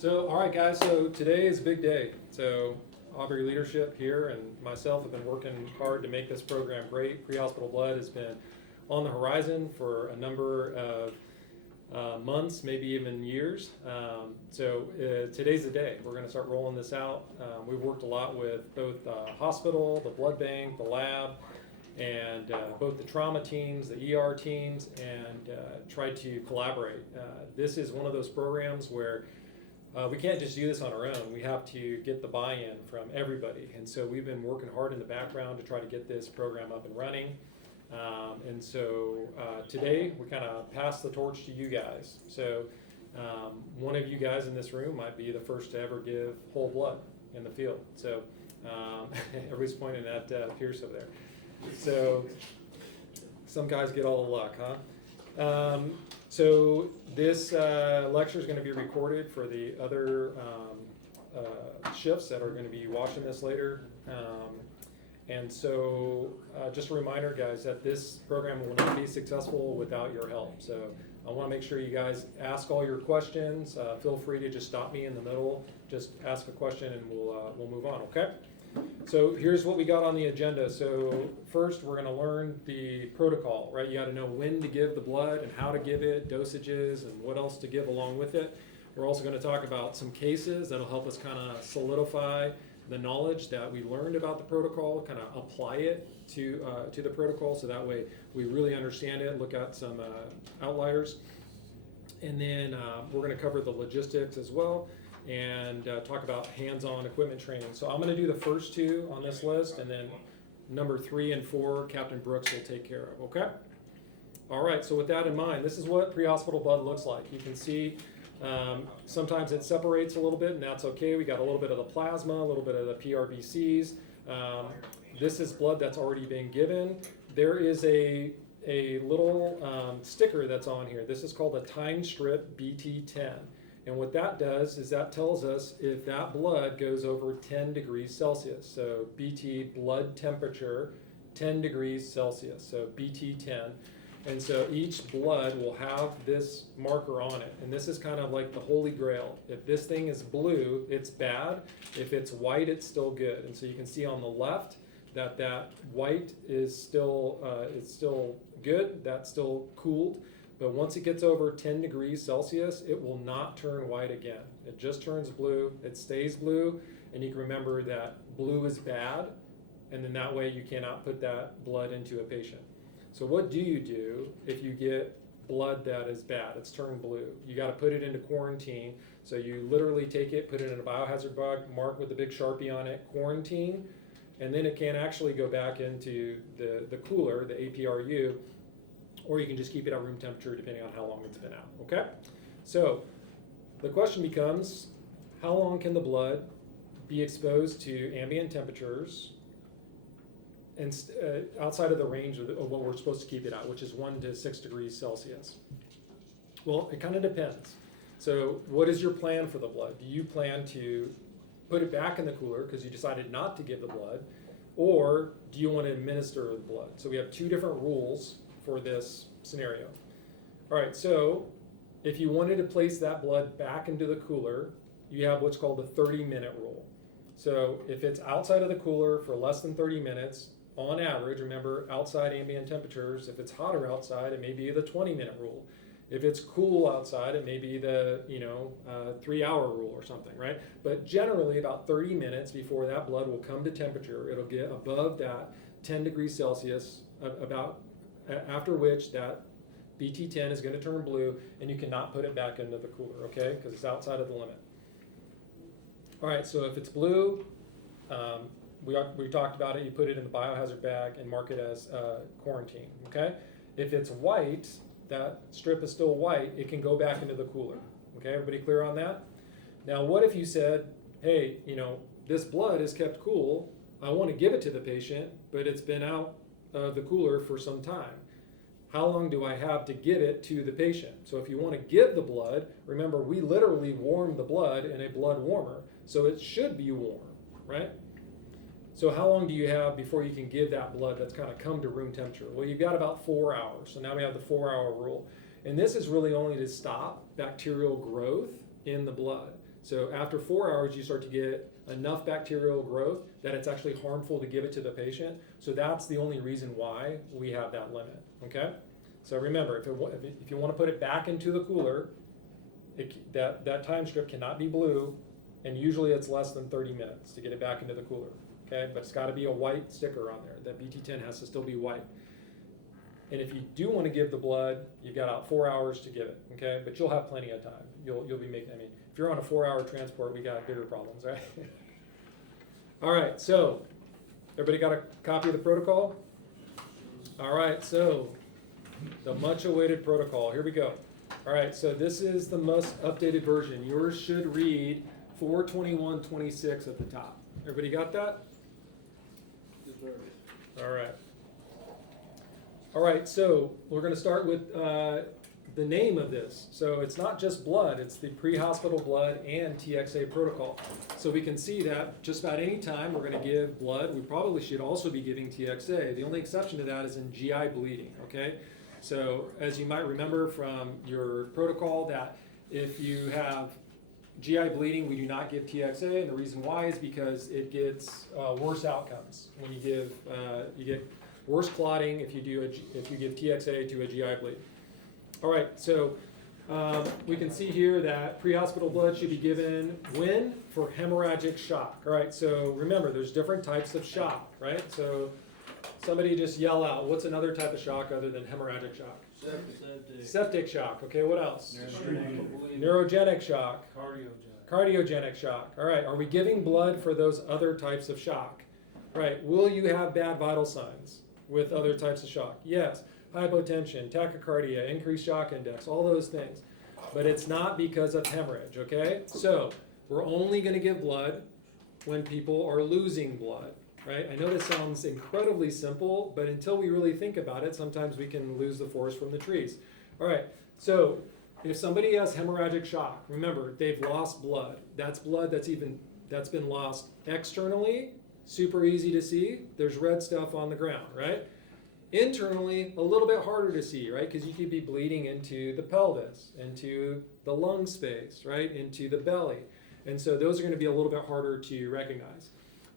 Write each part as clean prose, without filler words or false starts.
So, all right, guys, so today is a big day. So, Aubrey leadership here and myself have been working hard to make this program great. Pre-Hospital Blood has been on the horizon for a number of months, maybe even years. Today's the day. We're going to start rolling this out. We've worked a lot with both the hospital, the blood bank, the lab, and both the trauma teams, the ER teams, and tried to collaborate. This is one of those programs where we can't just do this on our own. We have to get the buy-in from everybody. And so we've been working hard in the background to try to get this program up and running. Today we kind of pass the torch to you guys. So one of you guys in this room might be the first to ever give whole blood in the field. So everybody's pointing at Pierce over there. So some guys get all the luck, huh? So this lecture is going to be recorded for the other shifts that are going to be watching this later. Just a reminder, guys, that this program will not be successful without your help. So I want to make sure you guys ask all your questions. Feel free to just stop me in the middle. Just ask a question and we'll move on, okay? So here's what we got on the agenda. So first, we're going to learn the protocol, right? You got to know when to give the blood and how to give it, dosages, and what else to give along with it. We're also going to talk about some cases that'll help us kind of solidify the knowledge that we learned about the protocol, kind of apply it to the protocol, so that way we really understand it, look at some outliers. And then we're going to cover the logistics as well, and talk about hands-on equipment training. So I'm going to do the first two on this list, and then number 3 and 4, Captain Brooks will take care of, okay? All right, so with that in mind, this is what pre-hospital blood looks like. You can see sometimes it separates a little bit, and that's okay. We got a little bit of the plasma, a little bit of the PRBCs. This is blood that's already been given. There is a little sticker that's on here. This is called a time strip BT10. And what that does is that tells us if that blood goes over 10 degrees Celsius. So BT, blood temperature, 10 degrees Celsius. So BT10. And so each blood will have this marker on it. And this is kind of like the holy grail. If this thing is blue, it's bad. If it's white, it's still good. And so you can see on the left that white is still good. That's still cooled. But once it gets over 10 degrees Celsius, it will not turn white again. It just turns blue. It stays blue. And you can remember that blue is bad. And then that way you cannot put that blood into a patient. So what do you do if you get blood that is bad? It's turned blue. You got to put it into quarantine. So you literally take it, put it in a biohazard bag, mark with a big Sharpie on it, quarantine, and then it can actually go back into the cooler, the APRU, or you can just keep it at room temperature depending on how long it's been out, okay? So the question becomes, how long can the blood be exposed to ambient temperatures and outside of the range of what we're supposed to keep it at, which is 1 to 6 degrees Celsius? Well, it kind of depends. So what is your plan for the blood? Do you plan to put it back in the cooler because you decided not to give the blood, or do you want to administer the blood? So we have two different rules for this scenario. All right, so if you wanted to place that blood back into the cooler, you have what's called the 30-minute rule. So if it's outside of the cooler for less than 30 minutes, on average, remember outside ambient temperatures, if it's hotter outside, it may be the 20-minute rule. If it's cool outside, it may be the 3-hour rule or something, right? But generally about 30 minutes before that blood will come to temperature, it'll get above that 10 degrees Celsius, after which that BT10 is going to turn blue, and you cannot put it back into the cooler, okay? Because it's outside of the limit. All right, so if it's blue, we talked about it, you put it in the biohazard bag and mark it as quarantine, okay? If it's white, that strip is still white, it can go back into the cooler, okay? Everybody clear on that? Now, what if you said, hey, this blood is kept cool, I want to give it to the patient, but it's been out of the cooler for some time. How long do I have to give it to the patient? So if you want to give the blood, remember we literally warm the blood in a blood warmer, so it should be warm, right? So how long do you have before you can give that blood that's kind of come to room temperature? Well, you've got about 4 hours. So now we have the 4-hour rule. And this is really only to stop bacterial growth in the blood. So after 4 hours, you start to get enough bacterial growth that it's actually harmful to give it to the patient. So that's the only reason why we have that limit, okay? So remember, if you want to put it back into the cooler, that time strip cannot be blue, and usually it's less than 30 minutes to get it back into the cooler, okay? But it's got to be a white sticker on there. That BT10 has to still be white. And if you do want to give the blood, you've got about 4 hours to give it, okay? But you'll have plenty of time. You'll be making, I mean, if you're on a 4-hour transport, we got bigger problems, right? All right, so everybody got a copy of the protocol? All right, so the much awaited protocol, here we go. All right, so this is the most updated version. Yours should read 421.26 at the top. Everybody got that? All right. All right, so we're going to start with the name of this. So it's not just blood, it's the pre-hospital blood and TXA protocol. So we can see that just about any time we're going to give blood, we probably should also be giving TXA. The only exception to that is in GI bleeding, okay? So as you might remember from your protocol, that if you have GI bleeding, we do not give TXA, and the reason why is because it gets worse outcomes. When you get worse clotting if you give TXA to a GI bleed. All right, so we can see here that pre-hospital blood should be given when? For hemorrhagic shock. All right, so remember, there's different types of shock, right? So somebody just yell out, what's another type of shock other than hemorrhagic shock? Septic shock. Okay, what else? Neurogenic shock. Cardiogenic shock. All right, are we giving blood for those other types of shock? All right, will you have bad vital signs with other types of shock? Yes. Hypotension, tachycardia, increased shock index, all those things. But it's not because of hemorrhage, okay? So we're only going to give blood when people are losing blood, right? I know this sounds incredibly simple, but until we really think about it, sometimes we can lose the forest from the trees. All right, so if somebody has hemorrhagic shock, remember, they've lost blood. That's blood that's been lost externally, super easy to see. There's red stuff on the ground, right? Internally, a little bit harder to see, right? Because you could be bleeding into the pelvis, into the lung space, right? Into the belly. And so those are going to be a little bit harder to recognize.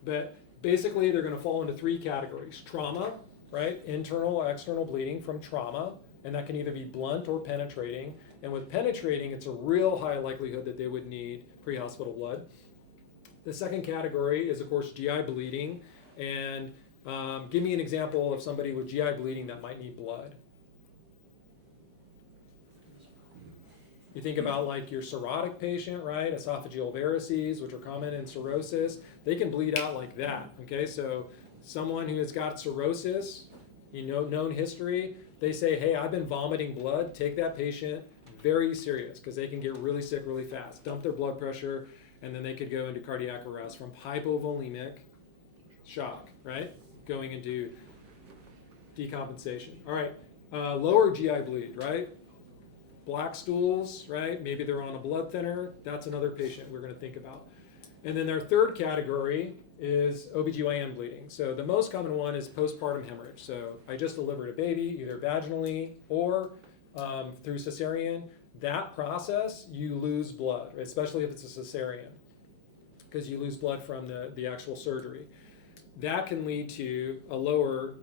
But basically, they're going to fall into 3 categories. Trauma, right? Internal or external bleeding from trauma. And that can either be blunt or penetrating. And with penetrating, it's a real high likelihood that they would need pre-hospital blood. The second category is, of course, GI bleeding. And give me an example of somebody with GI bleeding that might need blood. You think about like your cirrhotic patient, right? Esophageal varices, which are common in cirrhosis. They can bleed out like that, okay? So someone who has got cirrhosis, known history, they say, hey, I've been vomiting blood. Take that patient very serious because they can get really sick really fast. Dump their blood pressure, and then they could go into cardiac arrest from hypovolemic shock, right? Going into decompensation. All right, lower GI bleed, right? Black stools, right? Maybe they're on a blood thinner. That's another patient we're going to think about. And then their third category is OBGYN bleeding. So the most common one is postpartum hemorrhage. So I just delivered a baby, either vaginally or through cesarean. That process, you lose blood, especially if it's a cesarean, because you lose blood from the actual surgery. That can lead to a lower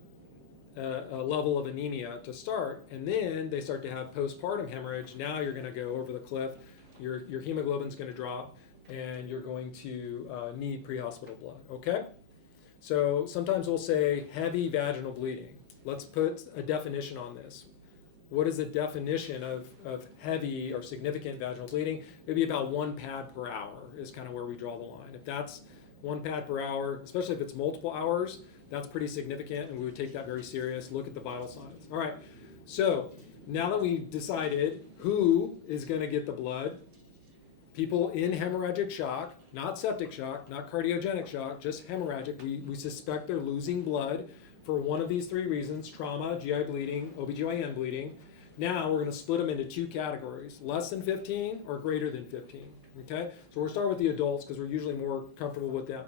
level of anemia to start, and then they start to have postpartum hemorrhage. Now you're going to go over the cliff. Your hemoglobin's going to drop, and you're going to need pre-hospital blood, okay? So sometimes we'll say heavy vaginal bleeding. Let's put a definition on this. What is the definition of heavy or significant vaginal bleeding? It'd be about 1 pad per hour is kind of where we draw the line. If that's 1 pad per hour, especially if it's multiple hours, that's pretty significant, and we would take that very serious. Look at the vital signs. All right, so now that we've decided who is going to get the blood, people in hemorrhagic shock, not septic shock, not cardiogenic shock, just hemorrhagic. We suspect they're losing blood for one of these 3 reasons: trauma, GI bleeding, OBGYN bleeding. Now we're going to split them into 2 categories: less than 15 or greater than 15. Okay, so we'll start with the adults because we're usually more comfortable with them.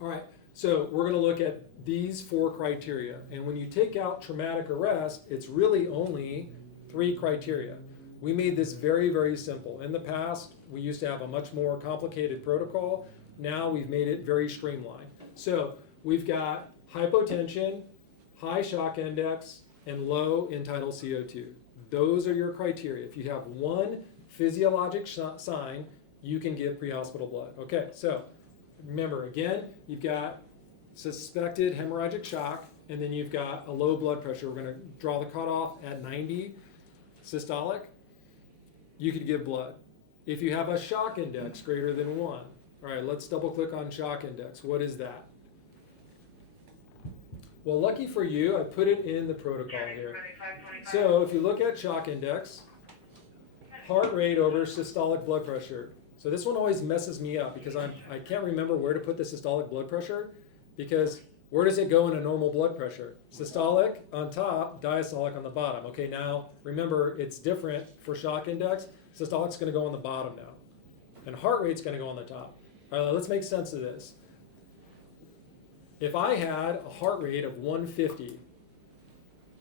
All right, so we're going to look at these 4 criteria. And when you take out traumatic arrest, it's really only 3 criteria. We made this very, very simple. In the past, we used to have a much more complicated protocol. Now we've made it very streamlined. So we've got hypotension, high shock index, and low end-tidal CO2. Those are your criteria. If you have one physiologic sign, you can give pre-hospital blood. Okay, so remember again, you've got suspected hemorrhagic shock, and then you've got a low blood pressure. We're going to draw the cutoff at 90 systolic. You could give blood. If you have a shock index greater than 1, all right, let's double click on shock index. What is that? Well, lucky for you, I put it in the protocol here. So if you look at shock index, heart rate over systolic blood pressure. So this one always messes me up because I can't remember where to put the systolic blood pressure, because where does it go in a normal blood pressure? Systolic on top, diastolic on the bottom. Okay, now remember it's different for shock index. Systolic's going to go on the bottom now, and heart rate's going to go on the top. All right, let's make sense of this. If I had a heart rate of 150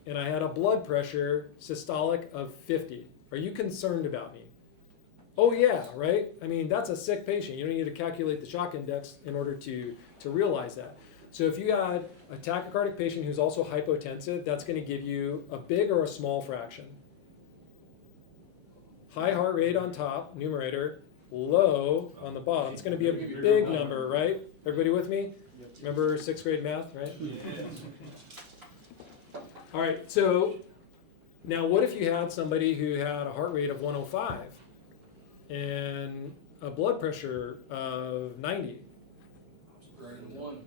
and I had a blood pressure systolic of 50, are you concerned about me? Oh yeah, right? I mean, that's a sick patient. You don't need to calculate the shock index in order to realize that. So if you had a tachycardic patient who's also hypotensive, that's going to give you a big or a small fraction. High heart rate on top, numerator, low on the bottom. It's going to be a big number, right? Everybody with me? Remember 6th grade math, right? All right, so now what if you had somebody who had a heart rate of 105 and a blood pressure of 90? Greater than 1.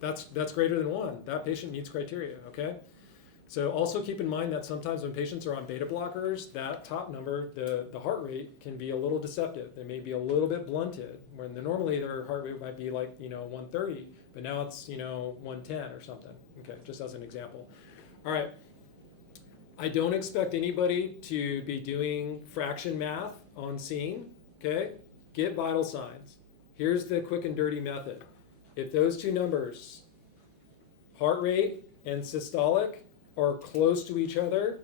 That's greater than 1. That patient meets criteria, okay? So also keep in mind that sometimes when patients are on beta blockers, that top number, the heart rate, can be a little deceptive. They may be a little bit blunted, when normally their heart rate might be like, 130, but now it's, 110 or something. Okay, just as an example. All right, I don't expect anybody to be doing fraction math on scene, okay? Get vital signs. Here's the quick and dirty method. If those two numbers, heart rate and systolic, are close to each other,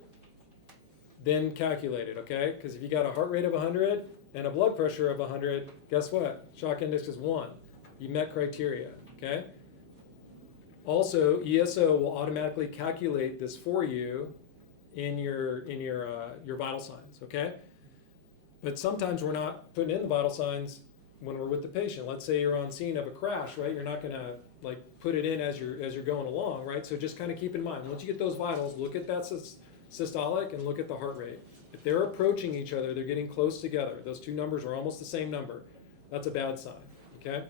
then calculate it, okay? Because if you got a heart rate of 100 and a blood pressure of 100, guess what? Shock index is 1. You met criteria, okay? Also, ESO will automatically calculate this for you in your vital signs, okay? But sometimes we're not putting in the vital signs when we're with the patient. Let's say you're on scene of a crash, right? You're not gonna put it in as you're going along, right? So just kind of keep in mind, once you get those vitals, look at that systolic and look at the heart rate. If they're approaching each other, they're getting close together, those two numbers are almost the same number, that's a bad sign, okay?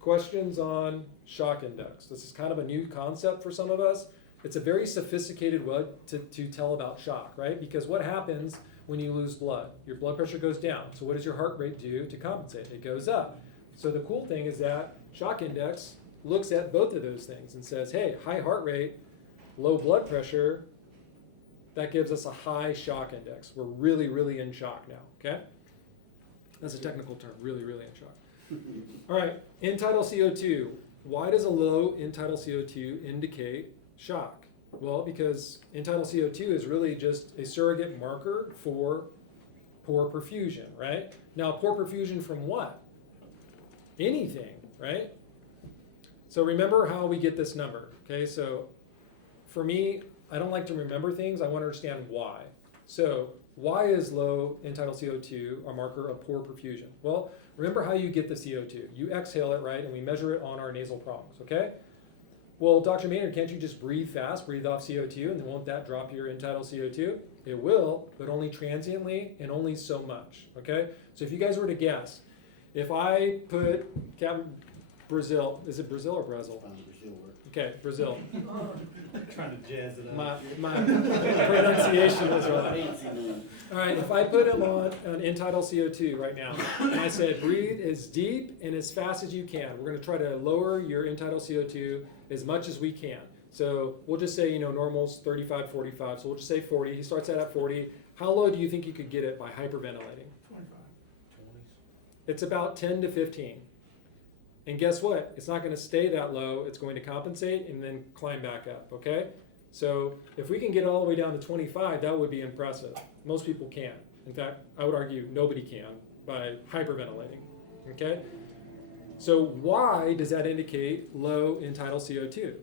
Questions on shock index. This is kind of a new concept for some of us. It's a very sophisticated way to tell about shock, right? Because what happens when you lose blood? Your blood pressure goes down. So what does your heart rate do to compensate? It goes up. So the cool thing is that shock index looks at both of those things and says, hey, high heart rate, low blood pressure, that gives us a high shock index. We're really, really in shock now, okay? That's a technical term, really, really in shock. All right, end-tidal CO2. Why does a low end-tidal CO2 indicate shock? Well, because end-tidal CO2 is really just a surrogate marker for poor perfusion, right? Now, poor perfusion from what? Anything, right? So remember how we get this number, okay? So for me, I don't like to remember things. I want to understand why. So why is low end-tidal CO2 a marker of poor perfusion? Well, remember how you get the CO2. You exhale it, right? And we measure it on our nasal prongs, okay? Well, Dr. Maynard, can't you just breathe fast, breathe off CO2, and then won't that drop your end-tidal CO2? It will, but only transiently and only so much, okay? So if you guys were to guess, if I put Brazil, is it Brazil or Brazil? Okay, Brazil. Trying to jazz it My up. pronunciation was wrong. All right, if I put him on an end-tidal CO2 right now, and I said breathe as deep and as fast as you can, we're going to try to lower your end-tidal CO2 as much as we can. So we'll just say, normal's 35, 45, so we'll just say 40. He starts out at 40. How low do you think you could get it by hyperventilating? 25. 20s. It's about 10 to 15. And guess what? It's not going to stay that low. It's going to compensate and then climb back up, okay? So if we can get it all the way down to 25, that would be impressive, Most people can. In fact, I would argue nobody can by hyperventilating, okay? So why does that indicate low end-tidal CO2?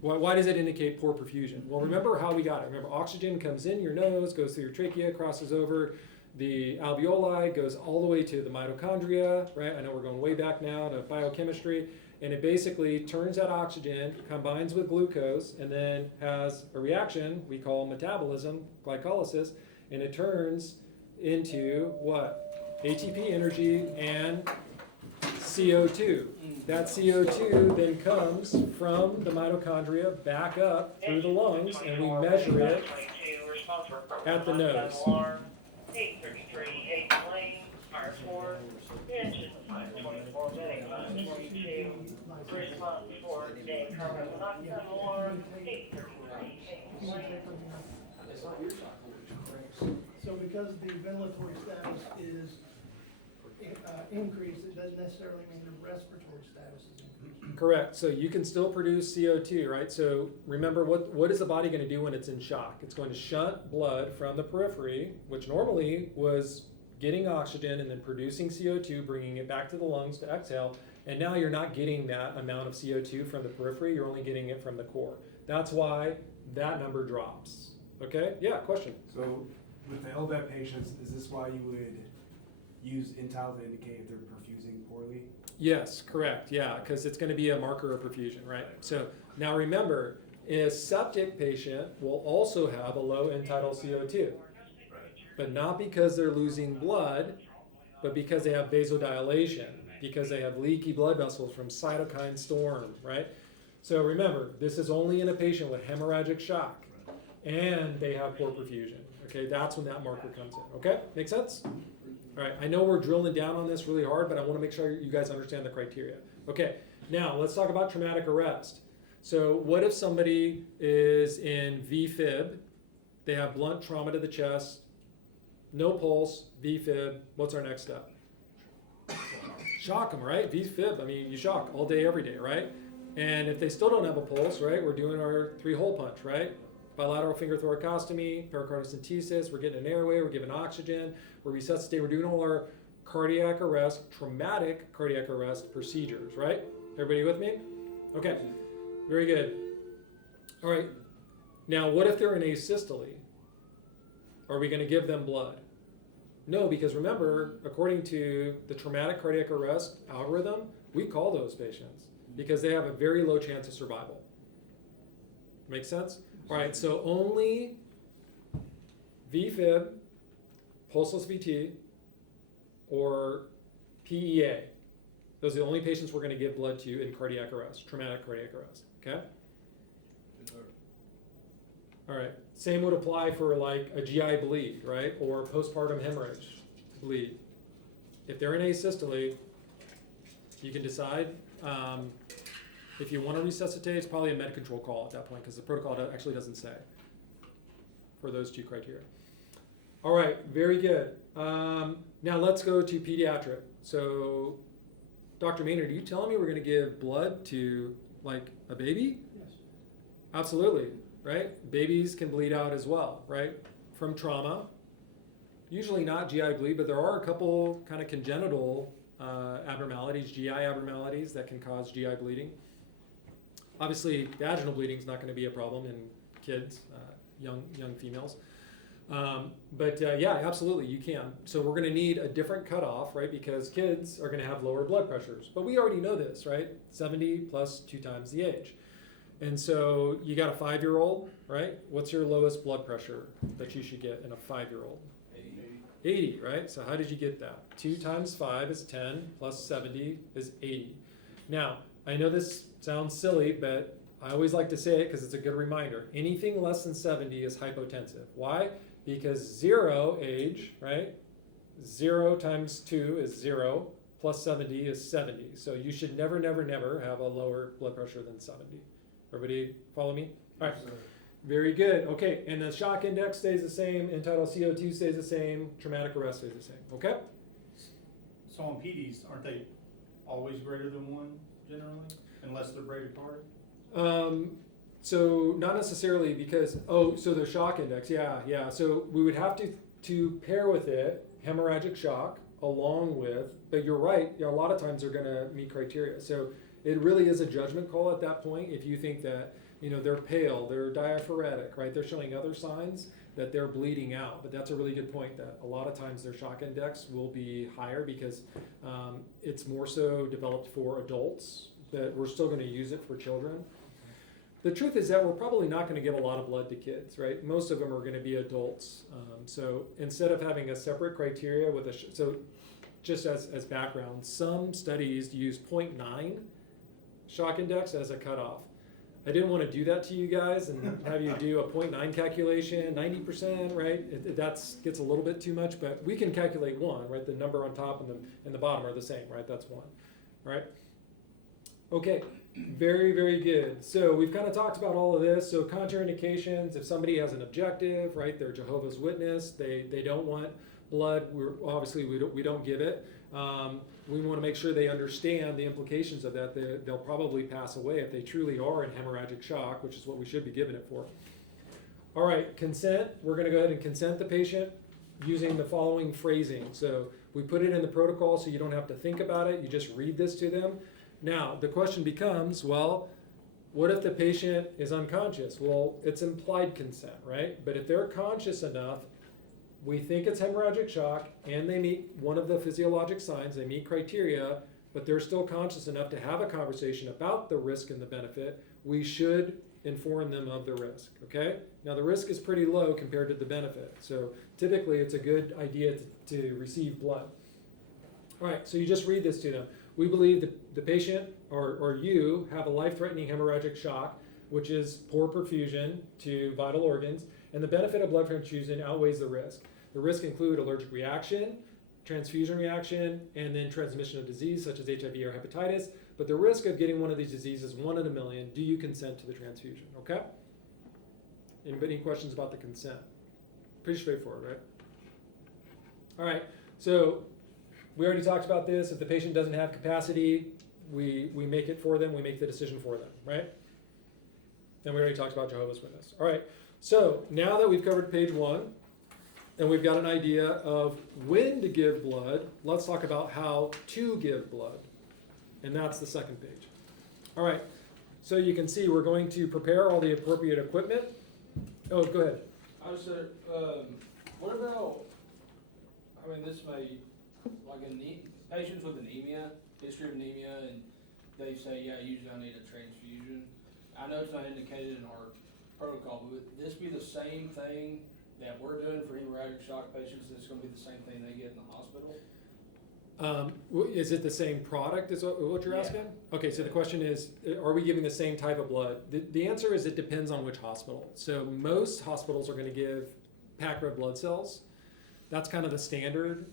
Why does it indicate poor perfusion? Well, remember how we got it. Remember, oxygen comes in your nose, goes through your trachea, crosses over the alveoli, goes all the way to the mitochondria, right? I know we're going way back now to biochemistry, and it basically turns that oxygen, combines with glucose, and then has a reaction we call metabolism, glycolysis, and it turns into what? ATP energy and CO2. That CO2 then comes from the mitochondria back up through the lungs, and we measure it at the nose. 833, 8 lane, fire 4, engine 524 minute, 522, response 4, day carbon monoxide alarm, 833, 8 lane. So because the ventilatory status is increased, it doesn't necessarily mean the respiratory status is increased. Correct. So you can still produce CO2, right? So remember, what is the body going to do when it's in shock? It's going to shunt blood from the periphery, which normally was getting oxygen and then producing CO2, bringing it back to the lungs to exhale. And now you're not getting that amount of CO2 from the periphery. You're only getting it from the core. That's why that number drops. Okay? Yeah, question. So with the LVAD patients, is this why you would use Intal to indicate if they're perfusing poorly? Yes, correct. Yeah, because it's going to be a marker of perfusion, right? So now remember, a septic patient will also have a low end-tidal CO2, but not because they're losing blood, but because they have vasodilation, because they have leaky blood vessels from cytokine storm, right? So remember, this is only in a patient with hemorrhagic shock, and they have poor perfusion. Okay, that's when that marker comes in. Okay, make sense? All right, I know we're drilling down on this really hard, but I want to make sure you guys understand the criteria. Okay, now let's talk about traumatic arrest. So what if somebody is in VFib, they have blunt trauma to the chest, no pulse, VFib, what's our next step? Shock them, right? VFib, I mean, you shock all day, every day, right? And if they still don't have a pulse, right, we're doing our 3-hole punch, right? Bilateral finger thoracostomy, pericardocentesis, we're getting an airway, we're giving oxygen, we're resuscitating, we're doing all our cardiac arrest, traumatic cardiac arrest procedures, right? Everybody with me? Okay, very good. All right, now what if they're in asystole? Are we gonna give them blood? No, because remember, according to the traumatic cardiac arrest algorithm, we call those patients because they have a very low chance of survival. Make sense? All right, so only VFib, pulseless VT, or PEA. Those are the only patients we're going to give blood to in cardiac arrest, traumatic cardiac arrest, okay? All right, same would apply for like a GI bleed, right? Or postpartum hemorrhage bleed. If they're in asystole, you can decide. If you want to resuscitate, it's probably a med control call at that point because the protocol actually doesn't say for those two criteria. All right, very good. Now let's go to pediatric. So, Dr. Maynard, are you telling me we're going to give blood to like a baby? Yes. Absolutely, right? Babies can bleed out as well, right? From trauma. Usually not GI bleed, but there are a couple kind of congenital abnormalities, GI abnormalities that can cause GI bleeding. Obviously, vaginal bleeding is not going to be a problem in kids, young females. But yeah, absolutely, you can. So we're going to need a different cutoff, right? Because kids are going to have lower blood pressures. But we already know this, right? 70 plus 2 times the age. And so you got a 5-year-old, right? What's your lowest blood pressure that you should get in a 5-year-old? 80, right? So how did you get that? 2 times 5 is 10, plus 70 is 80. Now, I know this sounds silly, but I always like to say it because it's a good reminder. Anything less than 70 is hypotensive. Why? Because 0 age, right? 0 times 2 is 0, plus 70 is 70. So you should never, never, never have a lower blood pressure than 70. Everybody follow me? All right. Very good. Okay, and the shock index stays the same, end-tidal CO2 stays the same, traumatic arrest stays the same. Okay? So on PDs, aren't they always greater than 1 generally, unless they're braided apart? So not necessarily because, so the shock index, yeah. So we would have to to pair with it hemorrhagic shock along with, but you're right, a lot of times they're gonna meet criteria. So it really is a judgment call at that point. If you think that, they're pale, they're diaphoretic, right? They're showing other signs that they're bleeding out. But that's a really good point, that a lot of times their shock index will be higher because it's more so developed for adults, that we're still gonna use it for children. The truth is that we're probably not gonna give a lot of blood to kids, right? Most of them are gonna be adults. So instead of having a separate criteria with so just as background, some studies use 0.9 shock index as a cutoff. I didn't want to do that to you guys and have you do a 0.9 calculation, 90%, right? That gets a little bit too much, but we can calculate 1, right? The number on top and the bottom are the same, right? That's 1, right? Okay, very, very good. So we've kind of talked about all of this. So contraindications, if somebody has an objective, right? They're Jehovah's Witness, they don't want blood, we don't give it. We want to make sure they understand the implications of that. They'll probably pass away if they truly are in hemorrhagic shock, which is what we should be giving it for. All right, consent. We're going to go ahead and consent the patient using the following phrasing. So we put it in the protocol so you don't have to think about it. You just read this to them. Now, the question becomes, well, what if the patient is unconscious? Well, it's implied consent, right? But if they're conscious enough, we think it's hemorrhagic shock and they meet one of the physiologic signs, they meet criteria, but they're still conscious enough to have a conversation about the risk and the benefit, we should inform them of the risk, okay? Now the risk is pretty low compared to the benefit, so typically it's a good idea to receive blood. All right, so you just read this to them. We believe that the patient or you have a life-threatening hemorrhagic shock, which is poor perfusion to vital organs, and the benefit of blood transfusion outweighs the risk. The risks include allergic reaction, transfusion reaction, and then transmission of disease such as HIV or hepatitis. But the risk of getting one of these diseases is 1 in a million. Do you consent to the transfusion? Okay? Any questions about the consent? Pretty straightforward, right? All right, so we already talked about this. If the patient doesn't have capacity, we make it for them. We make the decision for them, right? And we already talked about Jehovah's Witness. All right, so now that we've covered page 1, and we've got an idea of when to give blood, let's talk about how to give blood. And that's the second page. All right, so you can see we're going to prepare all the appropriate equipment. Oh, go ahead. I was what about, this may, patients with anemia, history of anemia, and they say, yeah, usually I need a transfusion. I know it's not indicated in our protocol, but would this be the same thing that we're doing for hemorrhagic shock patients? It's going to be the same thing they get in the hospital? Is it the same product is what you're asking? Okay, so the question is, are we giving the same type of blood? The answer is it depends on which hospital. So most hospitals are going to give packed red blood cells. That's kind of the standard.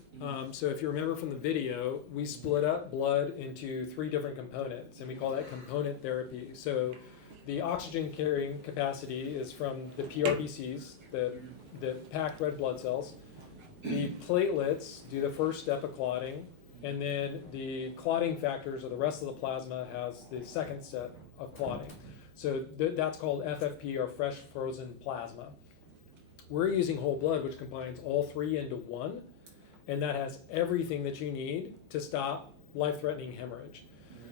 So if you remember from the video, we split up blood into 3 different components, and we call that component therapy. So the oxygen carrying capacity is from the PRBCs, the packed red blood cells. The platelets do the first step of clotting, and then the clotting factors, or the rest of the plasma, has the second step of clotting. So that's called FFP, or fresh frozen plasma. We're using whole blood, which combines all 3 into 1, and that has everything that you need to stop life-threatening hemorrhage.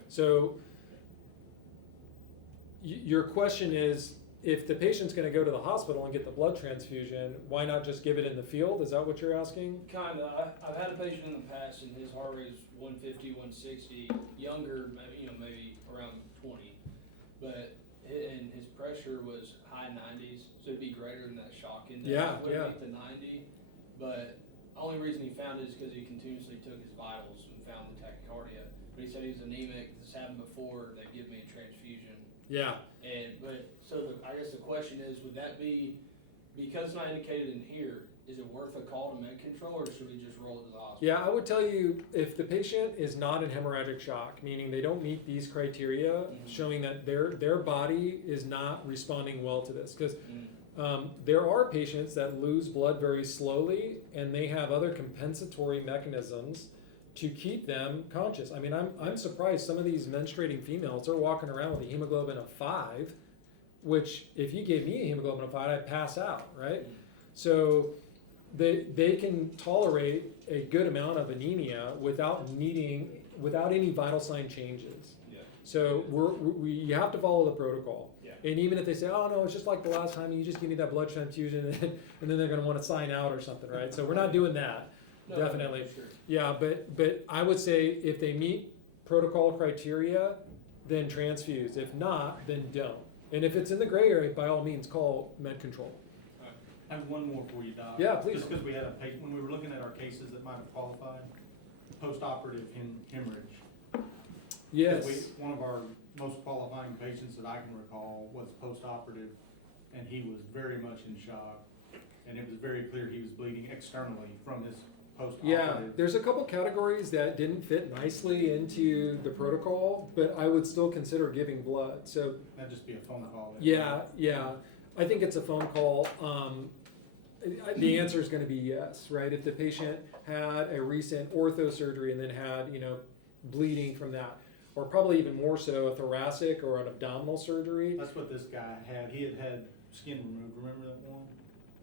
So your question is, if the patient's going to go to the hospital and get the blood transfusion, why not just give it in the field? Is that what you're asking? Kind of. I've had a patient in the past, and his heart rate is 150, 160, younger, maybe around 20, but and his pressure was high 90s, so it'd be greater than that shock index. Yeah, It wouldn't yeah. meet the 90, but the only reason he found it is because he continuously took his vitals and found the tachycardia. But he said he's anemic. This happened before. They give me a transfusion. Yeah. I guess the question is, would that be, because it's not indicated in here, is it worth a call to med control, or should we just roll it to the hospital? Yeah, I would tell you, if the patient is not in hemorrhagic shock, meaning they don't meet these criteria, showing that their body is not responding well to this, because there are patients that lose blood very slowly, and they have other compensatory mechanisms to keep them conscious. I'm surprised some of these menstruating females are walking around with a hemoglobin of 5, which if you gave me a hemoglobin of 5, I'd pass out, right? So they can tolerate a good amount of anemia without any vital sign changes. Yeah. So you have to follow the protocol. Yeah. And even if they say, oh no, it's just like the last time, you just give me that blood transfusion, and then they're gonna wanna sign out or something, right? So we're not doing that, No, definitely. Sure. Yeah, but I would say if they meet protocol criteria, then transfuse. If not, then don't. And if it's in the gray area, by all means, call med control. I have one more for you, Doc. Yeah, please. Just because we had a patient, when we were looking at our cases that might have qualified, post-operative hemorrhage. 'Cause Yes. One of our most qualifying patients that I can recall was post-operative, and he was very much in shock. And it was very clear he was bleeding externally from his post-operative. Yeah, there's a couple categories that didn't fit nicely into the protocol, but I would still consider giving blood. So That'd just be a phone call. yeah, I think it's a phone call. The answer is going to be yes, right? If the patient had a recent ortho surgery and then had, bleeding from that, or probably even more so a thoracic or an abdominal surgery. That's what this guy had. He had skin removed. Remember that one?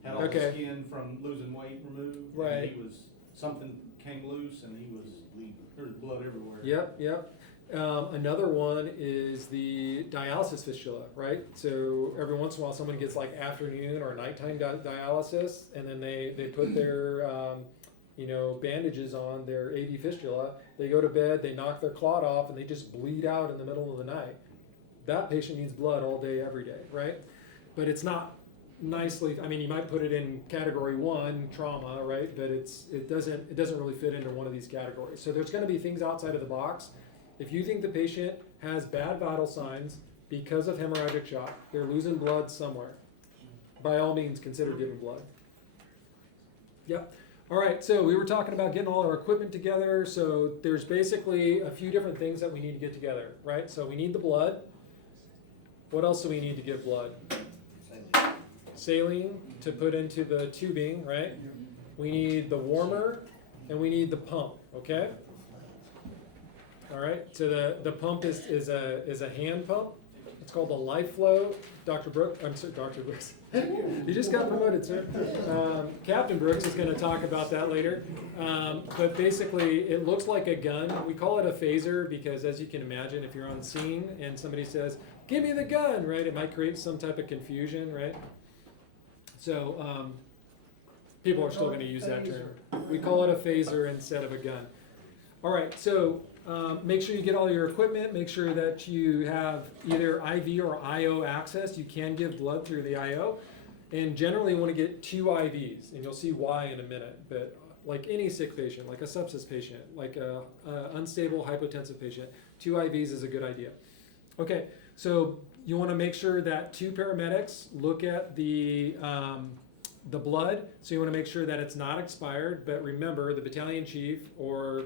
Had all Okay. the skin from losing weight removed. Right. And he was, something came loose and he was bleeding. There was blood everywhere. Yep. Another one is the dialysis fistula, right? So every once in a while, someone gets like afternoon or nighttime dialysis, and then they put their bandages on their AV fistula. They go to bed, they knock their clot off, and they just bleed out in the middle of the night. That patient needs blood all day, every day, right? But it's not nicely. I mean, you might put it in category 1 trauma, right? But it doesn't really fit into one of these categories. So there's going to be things outside of the box. If you think the patient has bad vital signs because of hemorrhagic shock, they're losing blood somewhere, by all means consider giving blood. Yep. All right, so we were talking about getting all our equipment together. So there's basically a few different things that we need to get together, right? So we need the blood. What else do we need to give blood? Saline to put into the tubing, right? We need the warmer, and we need the pump, okay? All right, so the pump is a hand pump. It's called the LifeFlow. Dr. Brooks. You just got promoted, sir. Captain Brooks is going to talk about that later. But basically, it looks like a gun. We call it a phaser because, as you can imagine, if you're on scene and somebody says, "Give me the gun," right? It might create some type of confusion, right? So people are still going to use that term. We call it a phaser instead of a gun. All right, so make sure you get all your equipment. Make sure that you have either IV or IO access. You can give blood through the IO. And generally you want to get 2 IVs, and you'll see why in a minute. But like any sick patient, like a sepsis patient, like a unstable hypotensive patient, 2 IVs is a good idea. Okay, so you want to make sure that 2 paramedics look at the blood. So you want to make sure that it's not expired. But remember, the battalion chief or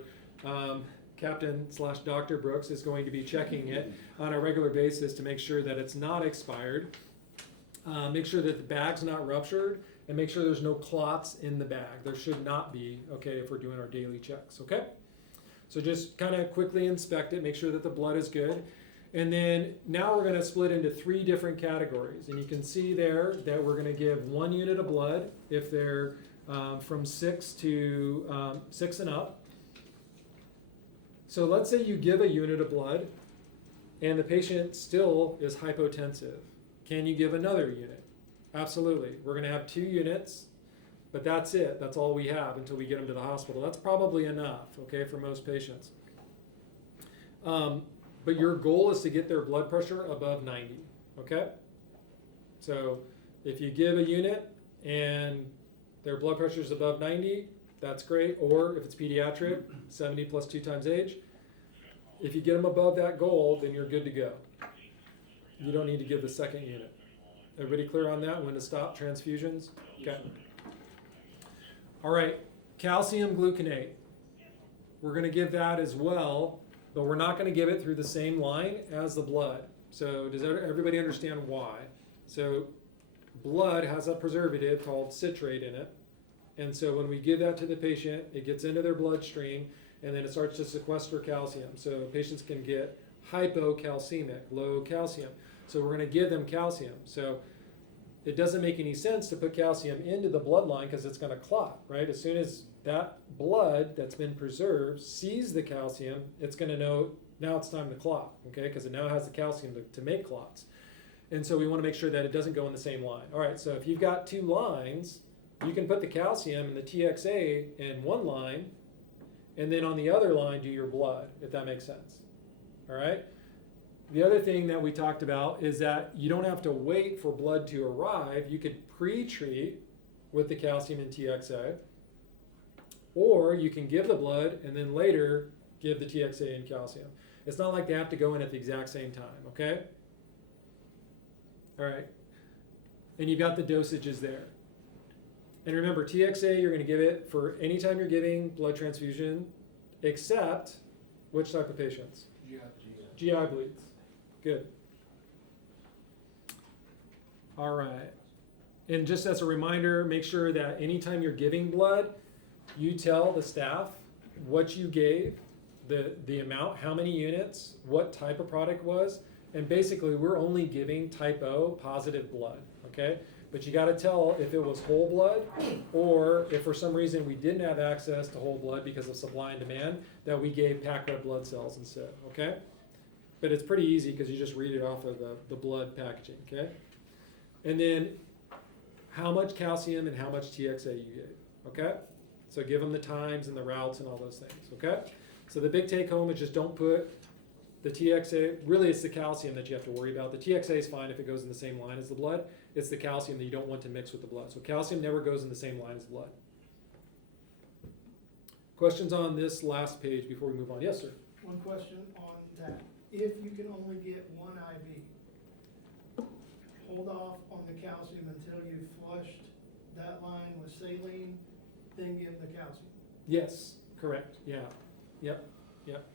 Captain/Dr. Brooks is going to be checking it on a regular basis to make sure that it's not expired. Make sure that the bag's not ruptured, and make sure there's no clots in the bag. There should not be, okay, if we're doing our daily checks, okay? So just kind of quickly inspect it, make sure that the blood is good. And then now we're going to split into 3 different categories. And you can see there that we're going to give 1 unit of blood if they're from 6 to 6 and up. So let's say you give a unit of blood and the patient still is hypotensive. Can you give another unit? Absolutely. We're going to have 2 units, but that's it. That's all we have until we get them to the hospital. That's probably enough, okay, for most patients. But your goal is to get their blood pressure above 90, okay? So if you give a unit and their blood pressure is above 90, that's great. Or if it's pediatric, 70 plus 2 times age. If you get them above that goal, then you're good to go. You don't need to give the second unit. Everybody clear on that? When to stop transfusions? Okay. All right, calcium gluconate. We're going to give that as well, but we're not going to give it through the same line as the blood. So does everybody understand why? So blood has a preservative called citrate in it. And so when we give that to the patient, it gets into their bloodstream, and then it starts to sequester calcium. So patients can get hypocalcemic, low calcium. So we're going to give them calcium. So it doesn't make any sense to put calcium into the bloodline because it's going to clot, right? As soon as that blood that's been preserved sees the calcium, it's going to know now it's time to clot, okay? Because it now has the calcium to make clots. And so we want to make sure that it doesn't go in the same line. All right, so if you've got two lines, you can put the calcium and the TXA in one line, and then on the other line do your blood, if that makes sense. All right? The other thing that we talked about is that you don't have to wait for blood to arrive. You could pre-treat with the calcium and TXA, or you can give the blood and then later give the TXA and calcium. It's not like they have to go in at the exact same time, okay? All right. And you've got the dosages there. And remember, TXA, you're going to give it for any time you're giving blood transfusion, except which type of patients? GI bleeds. Good. All right. And just as a reminder, make sure that anytime you're giving blood, you tell the staff what you gave, the amount, how many units, what type of product was, and basically we're only giving type O positive blood, okay? But you gotta tell if it was whole blood, or if for some reason we didn't have access to whole blood because of supply and demand, that we gave packed red blood cells instead, okay? But it's pretty easy because you just read it off of the blood packaging, okay? And then how much calcium and how much TXA you gave, okay? So give them the times and the routes and all those things, okay? So the big take home is just don't put the TXA, really it's the calcium that you have to worry about. The TXA is fine if it goes in the same line as the blood. It's the calcium that you don't want to mix with the blood. So calcium never goes in the same line as blood. Questions on this last page before we move on? Yes, sir. One question on that. If you can only get one IV, hold off on the calcium until you've flushed that line with saline, then give the calcium. Yes, correct. Yeah. Yep. Yep.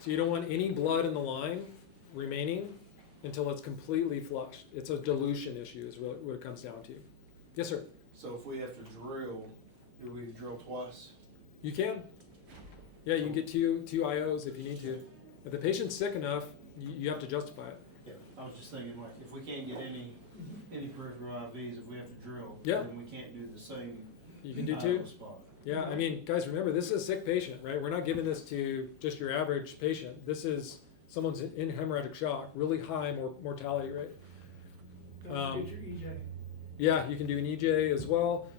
So you don't want any blood in the line remaining until it's completely flushed. It's a dilution issue is really what it comes down to. Yes, sir. So if we have to drill, do we drill twice? You can. Yeah, you can get two IOs if you need to. If the patient's sick enough, you have to justify it. Yeah, I was just thinking, like, if we can't get any peripheral IVs, if we have to drill, Yeah. then we can't do the same You can do IO two. spot. Yeah, I mean, guys, remember, this is a sick patient, right? We're not giving this to just your average patient. This is someone's in hemorrhagic shock, really high mortality rate. Don't forget your EJ. Yeah, you can do an EJ as well.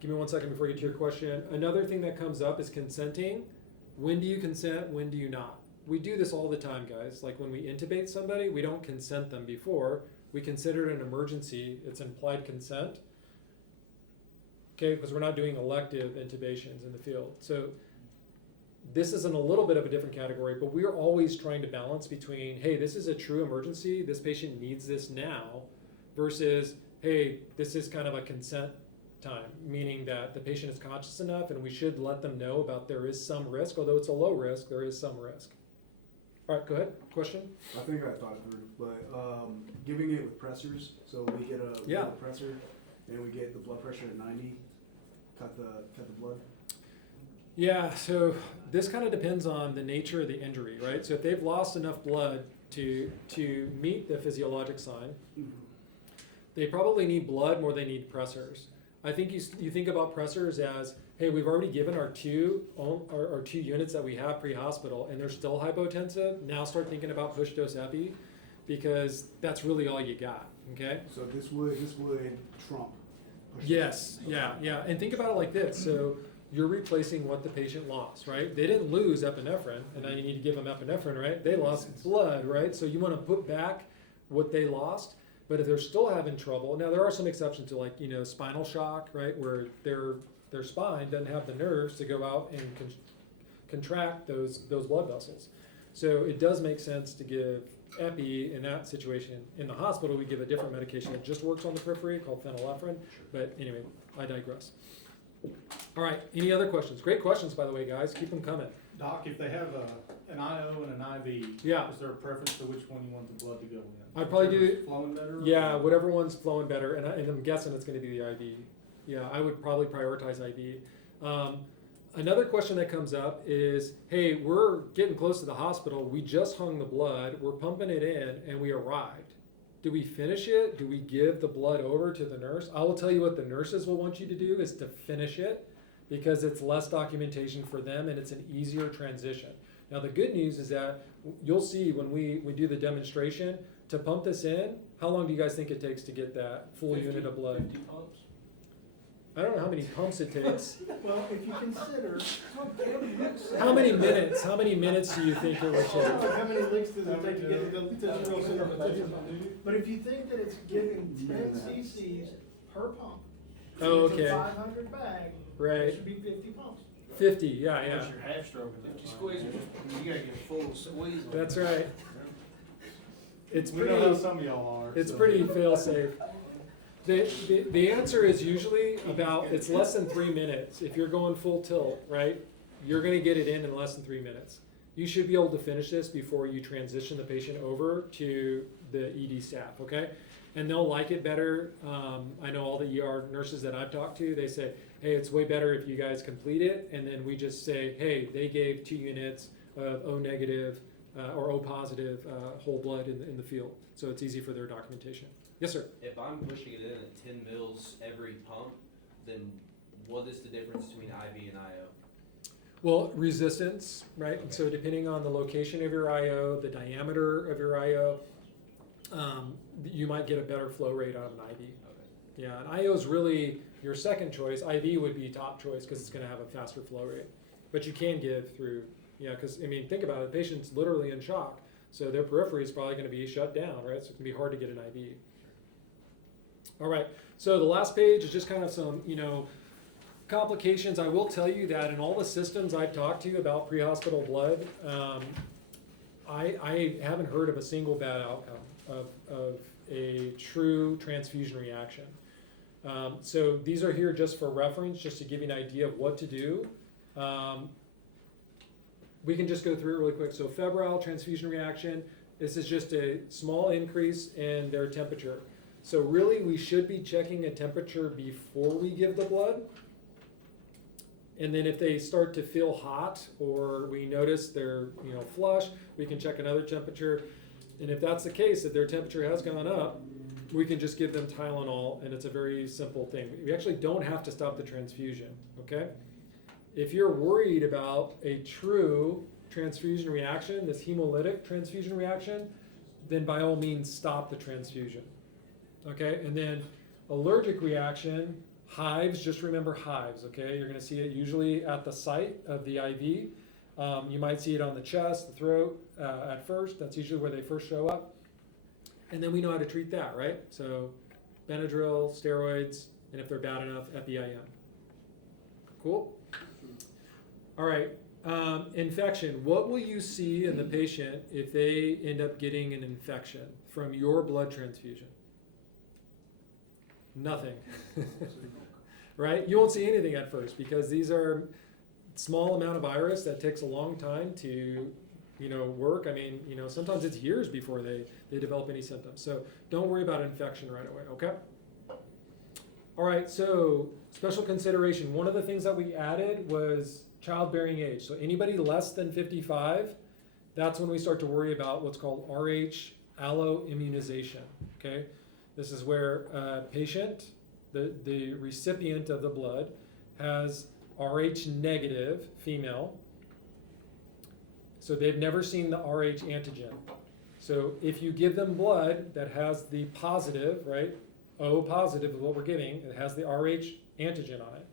Give me 1 second before you get to your question. Another thing that comes up is consenting. When do you consent? When do you not? We do this all the time, guys. Like when we intubate somebody, we don't consent them before. We consider it an emergency. It's implied consent. Okay, because we're not doing elective intubations in the field. So this is in a little bit of a different category, but we're always trying to balance between, hey, this is a true emergency, this patient needs this now, versus, hey, this is kind of a consent time, meaning that the patient is conscious enough and we should let them know about there is some risk, although it's a low risk, there is some risk. All right, go ahead, question? I think I thought it through, but giving it with pressors, so we get a Yeah. blood pressor, and we get the blood pressure at 90, cut the blood. Yeah, so this kind of depends on the nature of the injury, right? So if they've lost enough blood to meet the physiologic sign, they probably need blood more than they need pressors. I think you think about pressors as, hey, we've already given our two units that we have pre-hospital and they're still hypotensive. Now start thinking about push dose epi because that's really all you got, okay? So this would trump. Yes, yeah. And think about it like this. So you're replacing what the patient lost, right? They didn't lose epinephrine, and now you need to give them epinephrine, right? They lost blood, right? So you want to put back what they lost, but if they're still having trouble, now there are some exceptions to like, spinal shock, right? Where their spine doesn't have the nerves to go out and contract those blood vessels. So it does make sense to give epi in that situation. In the hospital, we give a different medication that just works on the periphery called phenylephrine. But anyway, I digress. All right, any other questions? Great questions, by the way, guys. Keep them coming. Doc, if they have an IO and an IV, Yeah. is there a preference to which one you want the blood to go in? I'd probably do- Whichever's flowing better? Yeah, whatever one's flowing better, and I'm guessing it's going to be the IV. Yeah, I would probably prioritize IV. Another question that comes up is, hey, we're getting close to the hospital. We just hung the blood. We're pumping it in, and we arrived. do we finish it? Do we give the blood over to the nurse? I will tell you what the nurses will want you to do is to finish it, because it's less documentation for them and it's an easier transition. Now the good news is that you'll see when we do the demonstration, to pump this in, how long do you guys think it takes to get that full 50 unit of blood? 50 pumps. I don't know how many pumps it takes. Well, if you consider, How many minutes? How many minutes do you think it would take? how many licks does it take to get to the zero center? But if you think that it's giving 10 cc's per pump. Oh, It's a okay. 500 bag, Right. it should be 50 pumps. 50, yeah, yeah. Unless you're half stroking it. 50 squeezers. You gotta get a full squeeze on it. That's right. It's We know how pretty, some of y'all are. it's so. pretty fail-safe. The answer is usually about, it's less than 3 minutes. If you're going full tilt, right, you're gonna get it in less than 3 minutes. You should be able to finish this before you transition the patient over to the ED staff, okay? And they'll like it better. I know all the ER nurses that I've talked to, they say, hey, it's way better if you guys complete it, and then we just say, hey, they gave 2 units of O negative or O positive whole blood in the field. So it's easy for their documentation. Yes, sir. If I'm pushing it in at 10 mils every pump, then what is the difference between IV and IO? Well, resistance, right? And so depending on the location of your IO, the diameter of your IO, you might get a better flow rate out of an IV. Okay. Yeah, and IO is really your second choice. IV would be top choice because it's going to have a faster flow rate. But you can give through, yeah, because, I mean, think about it. The patient's literally in shock. So their periphery is probably going to be shut down, right? So it can be hard to get an IV. All right, so the last page is just kind of some, complications. I will tell you that in all the systems I've talked to about pre-hospital blood, I haven't heard of a single bad outcome of a true transfusion reaction. So these are here just for reference, just to give you an idea of what to do. We can just go through it really quick. So febrile transfusion reaction, this is just a small increase in their temperature. So really, we should be checking a temperature before we give the blood. And then if they start to feel hot or we notice they're flush, we can check another temperature. And if that's the case, that their temperature has gone up, we can just give them Tylenol, and it's a very simple thing. We actually don't have to stop the transfusion, okay? If you're worried about a true transfusion reaction, this hemolytic transfusion reaction, then by all means stop the transfusion. Okay, and then allergic reaction, hives, just remember hives, okay? You're gonna see it usually at the site of the IV. You might see it on the chest, the throat at first. That's usually where they first show up. And then we know how to treat that, right? So Benadryl, steroids, and if they're bad enough, EpiIM. Cool? All right, infection. What will you see in the patient if they end up getting an infection from your blood transfusion? Nothing, right? You won't see anything at first because these are small amount of virus that takes a long time to, work. I mean, sometimes it's years before they develop any symptoms. So don't worry about infection right away, okay? All right, so special consideration. One of the things that we added was childbearing age. So anybody less than 55, that's when we start to worry about what's called RH alloimmunization, okay? This is where a patient, the recipient of the blood, has RH negative female. So they've never seen the RH antigen. So if you give them blood that has the positive, right, O positive is what we're giving, it has the RH antigen on it,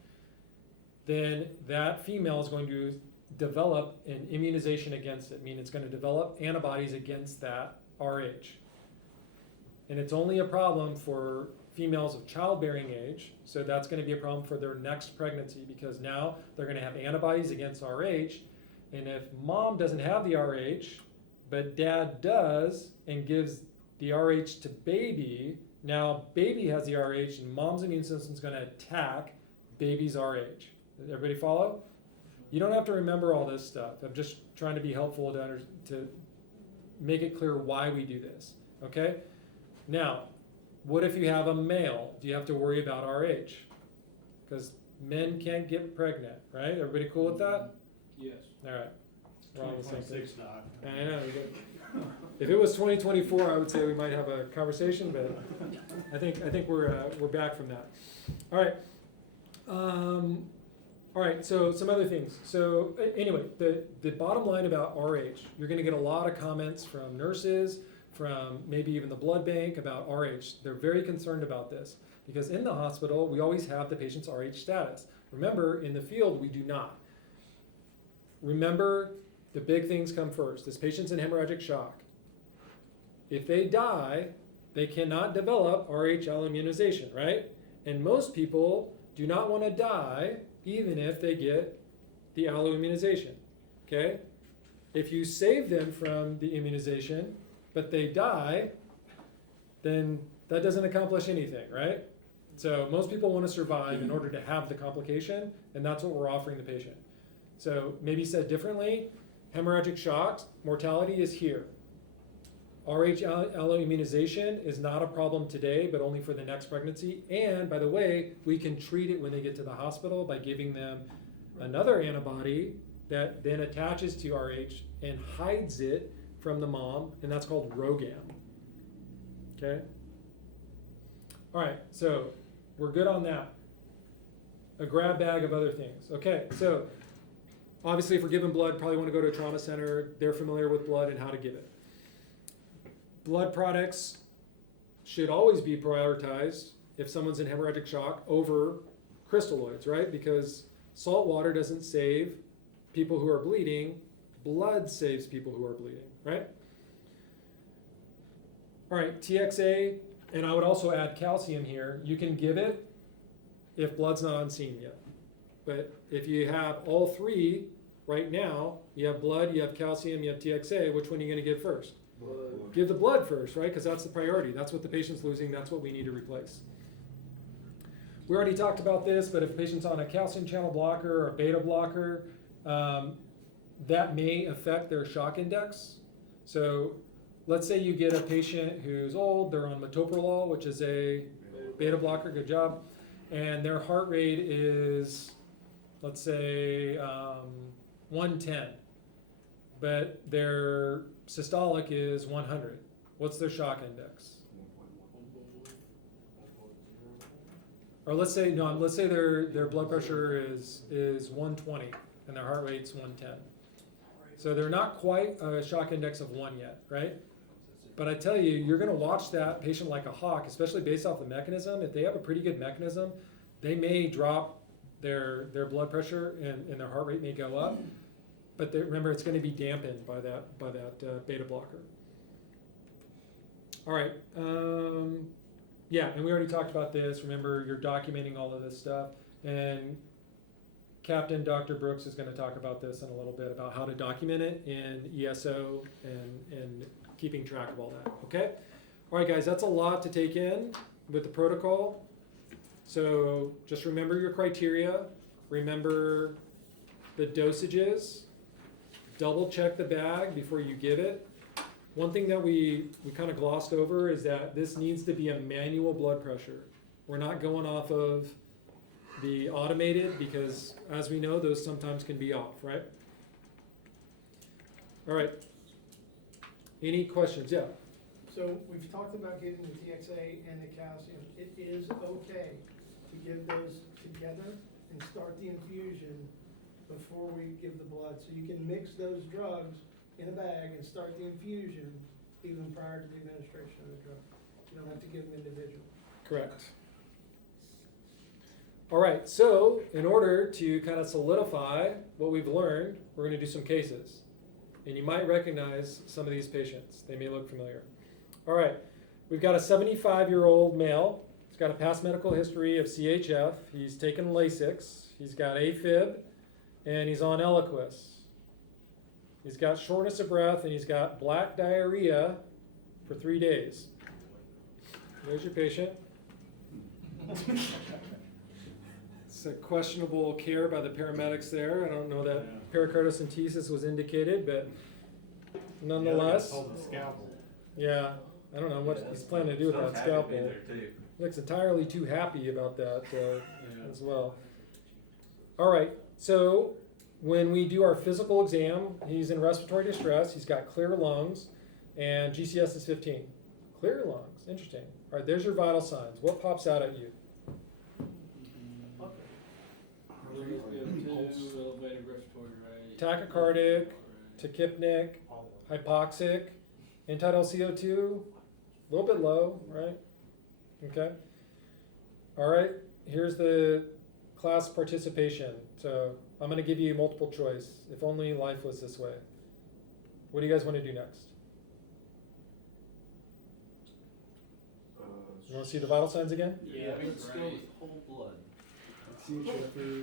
then that female is going to develop an immunization against it, meaning it's going to develop antibodies against that RH. And it's only a problem for females of childbearing age, so that's going to be a problem for their next pregnancy because now they're going to have antibodies against RH, and if mom doesn't have the RH, but dad does and gives the RH to baby, now baby has the RH and mom's immune system is going to attack baby's RH. Everybody follow? You don't have to remember all this stuff. I'm just trying to be helpful to make it clear why we do this, okay? Now, what if you have a male? Do you have to worry about RH? Because men can't get pregnant, right? Everybody cool with that? Yes. All right. We're on the same page. 2026, Doc. I know, if it was 2024, I would say we might have a conversation, but I think we're back from that. All right. All right, so some other things. So anyway, the bottom line about RH, you're gonna get a lot of comments from nurses, from maybe even the blood bank about RH. They're very concerned about this because in the hospital, we always have the patient's RH status. Remember, in the field, we do not. Remember, the big things come first. This patient's in hemorrhagic shock. If they die, they cannot develop RH alloimmunization, right? And most people do not want to die even if they get the alloimmunization, okay? If you save them from the immunization, but they die, then that doesn't accomplish anything, right? So most people want to survive in order to have the complication, and that's what we're offering the patient. So maybe said differently, hemorrhagic shocks, mortality is here. RH alloimmunization is not a problem today, but only for the next pregnancy. And by the way, we can treat it when they get to the hospital by giving them another antibody that then attaches to RH and hides it from the mom, and that's called ROGAM. Okay? All right, so we're good on that. A grab bag of other things. Okay, so obviously if we're giving blood, probably want to go to a trauma center. They're familiar with blood and how to give it. Blood products should always be prioritized if someone's in hemorrhagic shock over crystalloids, right? Because salt water doesn't save people who are bleeding. Blood saves people who are bleeding, right? All right, TXA, and I would also add calcium here. You can give it if blood's not on scene yet. But if you have all three right now, you have blood, you have calcium, you have TXA, which one are you going to give first? Blood. Give the blood first, right? Because that's the priority. That's what the patient's losing. That's what we need to replace. We already talked about this, but if a patient's on a calcium channel blocker or a beta blocker, that may affect their shock index. So let's say you get a patient who's old, they're on metoprolol, which is a beta blocker, good job, and their heart rate is, let's say, 110, but their systolic is 100. What's their shock index? Or let's say their blood pressure is 120 and their heart rate's 110. So they're not quite a shock index of 1 yet, right? But I tell you, you're going to watch that patient like a hawk, especially based off the mechanism. If they have a pretty good mechanism, they may drop their blood pressure and their heart rate may go up. But remember, it's going to be dampened by that beta blocker. All right. Yeah, and we already talked about this. Remember, you're documenting all of this stuff. And Captain Dr. Brooks is going to talk about this in a little bit, about how to document it in ESO and keeping track of all that. Okay? All right, guys, that's a lot to take in with the protocol. So just remember your criteria. Remember the dosages. Double check the bag before you give it. One thing that we kind of glossed over is that this needs to be a manual blood pressure. We're not going off of the automated because, as we know, those sometimes can be off, right? All right. Any questions? Yeah. So we've talked about giving the TXA and the calcium. It is okay to give those together and start the infusion before we give the blood. So you can mix those drugs in a bag and start the infusion even prior to the administration of the drug. You don't have to give them individually. Correct. All right, so in order to kind of solidify what we've learned, we're going to do some cases. And you might recognize some of these patients. They may look familiar. All right, we've got a 75-year-old male. He's got a past medical history of CHF. He's taken Lasix. He's got AFib, and he's on Eliquis. He's got shortness of breath, and he's got black diarrhea for 3 days. There's your patient. It's a questionable care by the paramedics there. I don't know that pericardocentesis was indicated, but nonetheless. Hold the scalpel. Yeah, I don't know what he's planning to do with that scalpel. Looks entirely too happy about that as well. All right, so when we do our physical exam, he's in respiratory distress, he's got clear lungs, and GCS is 15. Clear lungs, interesting. All right, there's your vital signs. What pops out at you? Elevated respiratory rate. Tachycardic, tachypnic, hypoxic, end-tidal CO2, a little bit low, right? Okay. All right, here's the class participation. So I'm going to give you multiple choice. If only life was this way. What do you guys want to do next? You want to see the vital signs again? Yeah, that'd be let's go great. with whole blood.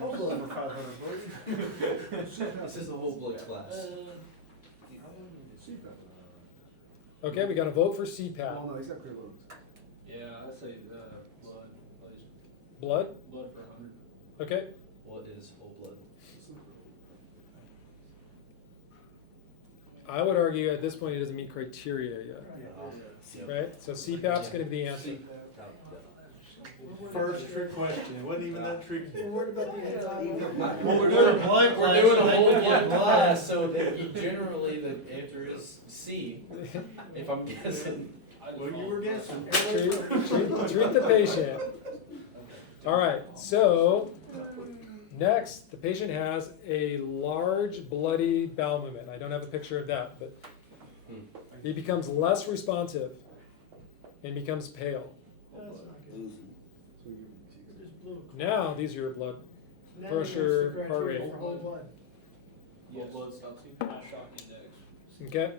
Hold on for 500, This is the whole blood class. Okay, we got to vote for Oh, CPAP. no, he's got clear lungs. Yeah, I'd say, blood, please. Blood? Blood for 100. Okay. What is whole blood? I would argue at this point it doesn't meet criteria yet, Yep. right? So CPAP's going to be the answer. First trick question, it wasn't even that tricky. Well, what about the anti-viral? Well, we're doing a blood We're class. doing so a they whole can blood get blood. class, so that generally the answer is C, if I'm guessing. Well, you were guessing. Treat the patient. All right, so next, the patient has a large bloody bowel movement. I don't have a picture of that, but he becomes less responsive and becomes pale. That's not good. Just blew a- Now, these are your blood. Now Pressure, what's the heart criteria rate. for whole blood? Whole blood stock shock index. Okay?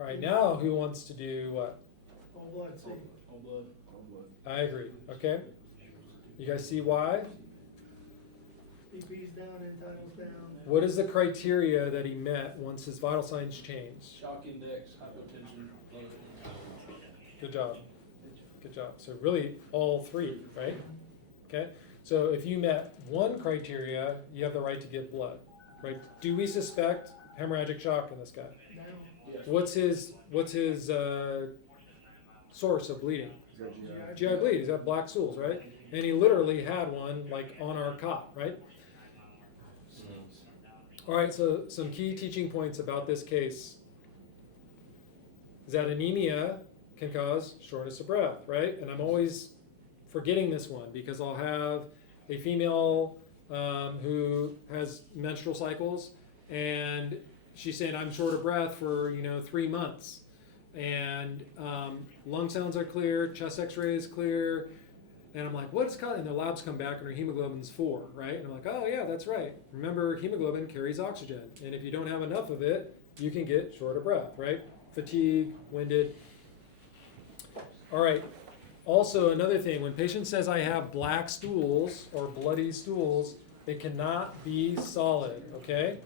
All right, now who wants to do what? Whole blood, see. Whole blood. I agree, okay? You guys see why? BP's down, end-tidal's down. What is the criteria that he met once his vital signs changed? Shock index, hypotension, blood. Good job. Good job. So really all three, right? Okay? So if you met one criteria, you have the right to give blood, right? Do we suspect hemorrhagic shock in this guy? Now, Yes. What's his source of bleeding? He's got GI bleed. He's got black stools, right? And he literally had one like on our cot, right? All right, so some key teaching points about this case is that anemia can cause shortness of breath, right? And I'm always forgetting this one because I'll have a female who has menstrual cycles and she's saying, I'm short of breath for, 3 months. And lung sounds are clear, chest x-ray is clear. And I'm like, what's causing? And the labs come back and her hemoglobin's 4, right? And I'm like, oh yeah, that's right. Remember, hemoglobin carries oxygen. And if you don't have enough of it, you can get short of breath, right? Fatigue, winded. All right. Also, another thing, when patient says I have black stools or bloody stools, they cannot be solid, okay?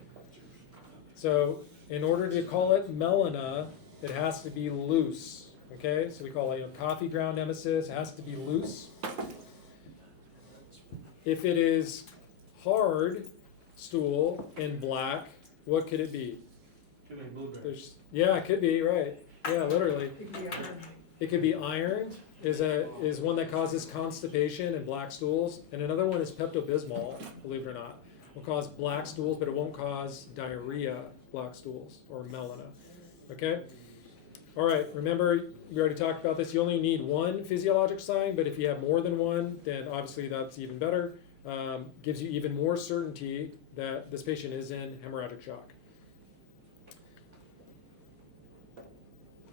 So in order to call it melena, it has to be loose. Okay, so we call it coffee ground emesis, it has to be loose. If it is hard stool and black, what could it be? Could be blueberry. Yeah, it could be, right. Yeah, literally. it could be iron. It could be iron, is one that causes constipation and black stools. And another one is Pepto-Bismol, believe it or not. Will cause black stools, but it won't cause diarrhea, black stools, or melena. Okay? All right, remember, we already talked about this. You only need one physiologic sign, but if you have more than one, then obviously that's even better. Gives you even more certainty that this patient is in hemorrhagic shock.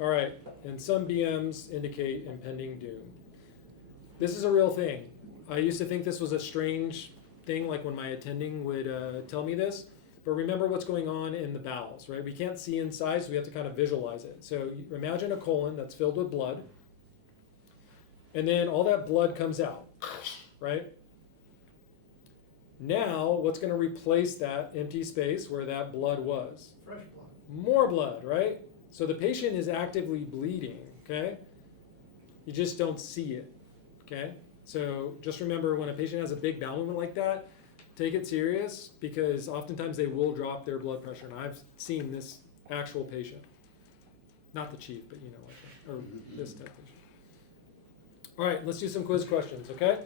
All right, and some BMs indicate impending doom. This is a real thing. I used to think this was a strange thing, like when my attending would tell me this. But remember what's going on in the bowels, right? We can't see inside, so we have to kind of visualize it. So you imagine a colon that's filled with blood, and then all that blood comes out, right? Now, what's going to replace that empty space where that blood was? Fresh blood. More blood, right? So the patient is actively bleeding, okay? You just don't see it, okay? So just remember when a patient has a big bowel movement like that, take it serious because oftentimes they will drop their blood pressure. And I've seen this actual patient. Not the chief, but or this type of patient. All right, let's do some quiz questions, okay?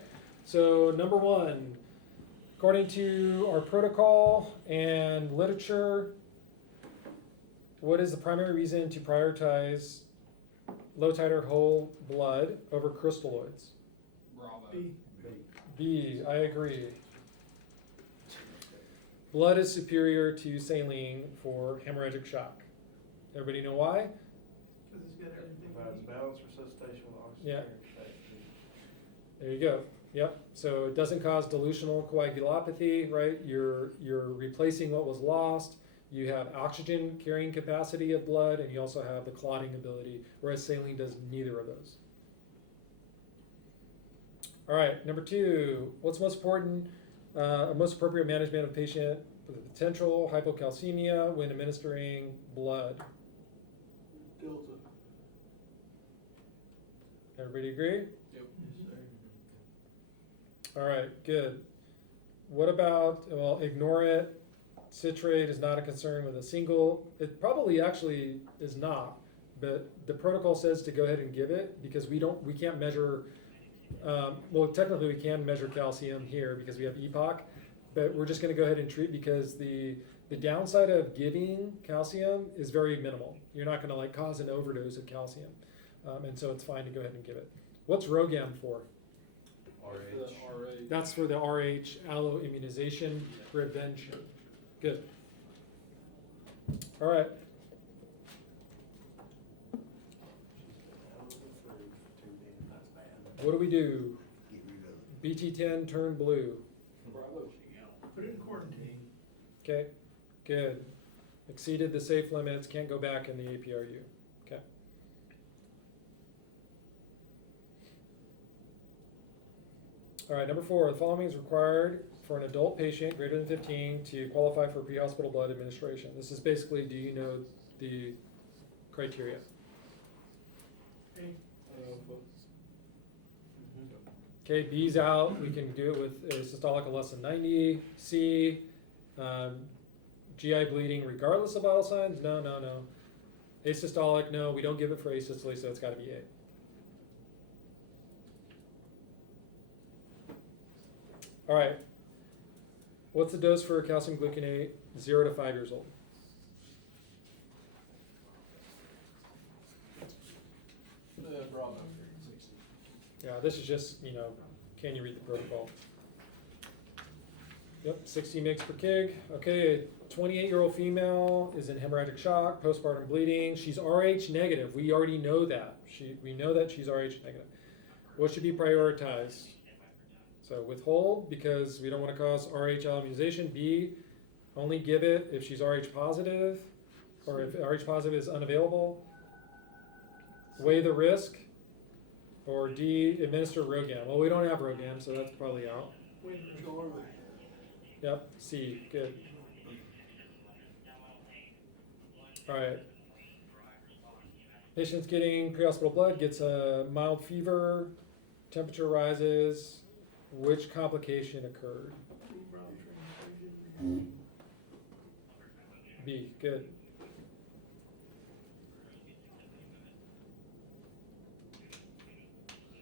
So number one, According to our protocol and literature, what is the primary reason to prioritize low titer whole blood over crystalloids? Bravo. B. B, I agree. Blood is superior to saline for hemorrhagic shock. Everybody know why? Cause it's got everything. Provides balance, resuscitation with oxygen. Yeah. There you go. Yep. So it doesn't cause dilutional coagulopathy, right? You're replacing what was lost. You have oxygen carrying capacity of blood, and you also have the clotting ability, whereas saline does neither of those. All right, number 2, what's most important, most appropriate management of patient with potential hypocalcemia when administering blood? Delta. Everybody agree? Yep. All right, good. What about, well, ignore it. Citrate is not a concern with a single. It probably actually is not, but the protocol says to go ahead and give it because we can't measure, well, technically we can measure calcium here because we have EPOC, but we're just gonna go ahead and treat because the downside of giving calcium is very minimal. You're not gonna like cause an overdose of calcium. And so it's fine to go ahead and give it. What's RhoGAM for? The RA. That's for the RH alloimmunization prevention. Good. All right. What do we do? BT10 turn blue. Bravo. Put it in quarantine. Okay, good. Exceeded the safe limits, can't go back in the APRU. Okay. All right, number 4, the following is required for an adult patient greater than 15 to qualify for pre-hospital blood administration. This is basically, do you know the criteria? Okay, B's out, we can do it with a systolic of less than 90. C, GI bleeding regardless of vital signs? No. Asystolic, no, we don't give it for asystole, so it's gotta be A. All right, what's the dose for calcium gluconate 0 to 5 years old? Bravo. Yeah, this is just, can you read the protocol? Yep, 60 mg per kg. Okay, a 28-year-old female is in hemorrhagic shock, postpartum bleeding. She's RH negative. We already know that. We know that she's RH negative. What should be prioritized? So withhold because we don't want to cause RH alloimmunization. B, only give it if she's RH positive or if RH positive is unavailable. Weigh the risk. Or D, administer RhoGAM. Well, we don't have RhoGAM, so that's probably out. Yep, C, good. All right. Patient's getting pre-hospital blood, gets a mild fever, temperature rises. Which complication occurred? B, good.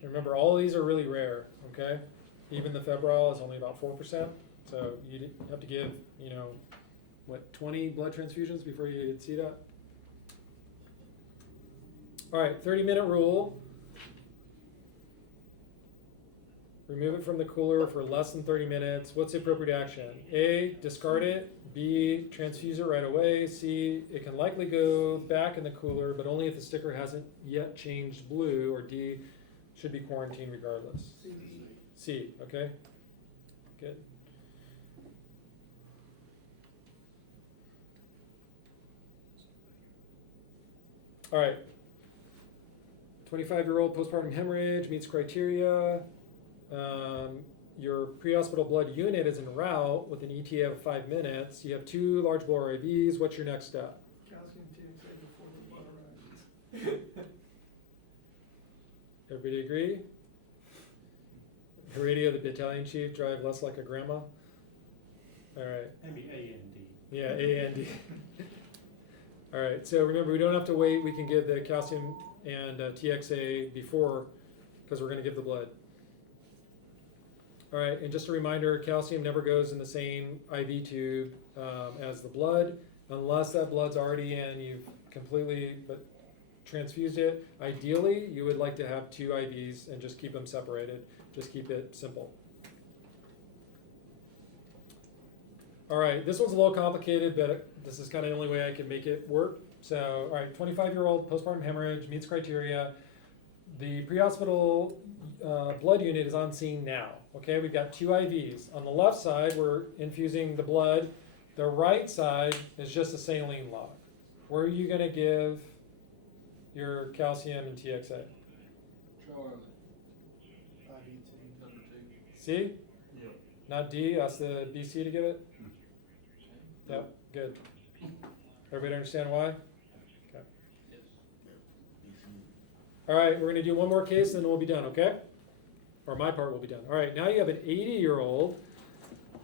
Remember, all of these are really rare, okay? Even the febrile is only about 4%, so you have to give, 20 blood transfusions before you see that? All right, 30-minute rule. Remove it from the cooler for less than 30 minutes. What's the appropriate action? A, discard it. B, transfuse it right away. C, it can likely go back in the cooler, but only if the sticker hasn't yet changed blue. Or D, should be quarantined regardless. C, okay? Good. All right. 25-year-old postpartum hemorrhage meets criteria. Your pre-hospital blood unit is en route with an ETA of 5 minutes. You have 2 large bore IVs. What's your next step? Calcium TXA before the blood arrives. Everybody agree? Heredia, the battalion chief, drive less like a grandma. All right. Maybe A and D. Yeah, A and D. All right, so remember, we don't have to wait. We can give the calcium and TXA before, because we're going to give the blood. All right, and just a reminder, calcium never goes in the same IV tube as the blood, unless that blood's already in, you've completely transfused it. Ideally, you would like to have 2 IVs and just keep them separated. Just keep it simple. All right, this one's a little complicated, but this is kind of the only way I can make it work. So, all right, 25-year-old postpartum hemorrhage meets criteria. The pre-hospital blood unit is on scene now. Okay, we've got 2 IVs. On the left side, we're infusing the blood. The right side is just a saline log. Where are you going to give your calcium and TXA? Charlie, IVT. number 2. C? Yep. Not D? Ask the BC to give it? Yep, good. Everybody understand why? Okay. Yes. All right, we're going to do one more case, then we'll be done, okay? Or my part will be done. All right, now you have an 80-year-old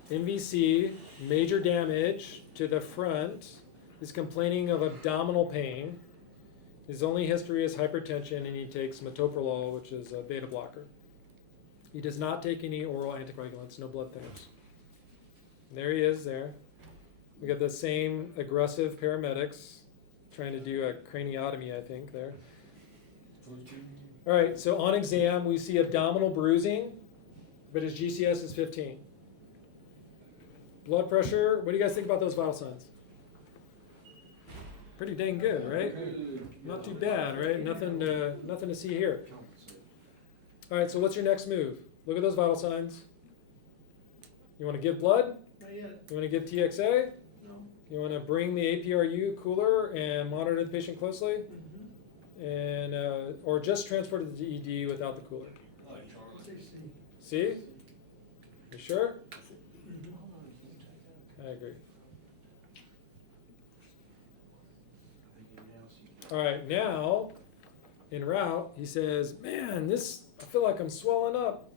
MVC, major damage to the front, is complaining of abdominal pain. His only history is hypertension, and he takes metoprolol, which is a beta blocker. He does not take any oral anticoagulants, no blood thinners. There he is there. We got the same aggressive paramedics trying to do a craniotomy, I think, there. All right, so on exam, we see abdominal bruising, but his GCS is 15. Blood pressure, what do you guys think about those vital signs? Pretty dang good, right? Not too bad, right? Nothing to see here. All right, so what's your next move? Look at those vital signs. You want to give blood? Not yet, You want to give TXA? no. You want to bring the APRU cooler and monitor the patient closely? Mhm. And or just transport to the ED without the cooler. Like Charlie. Say C. See? You sure? Mhm. I agree. All right, now en route, he says, "Man, I feel like I'm swelling up.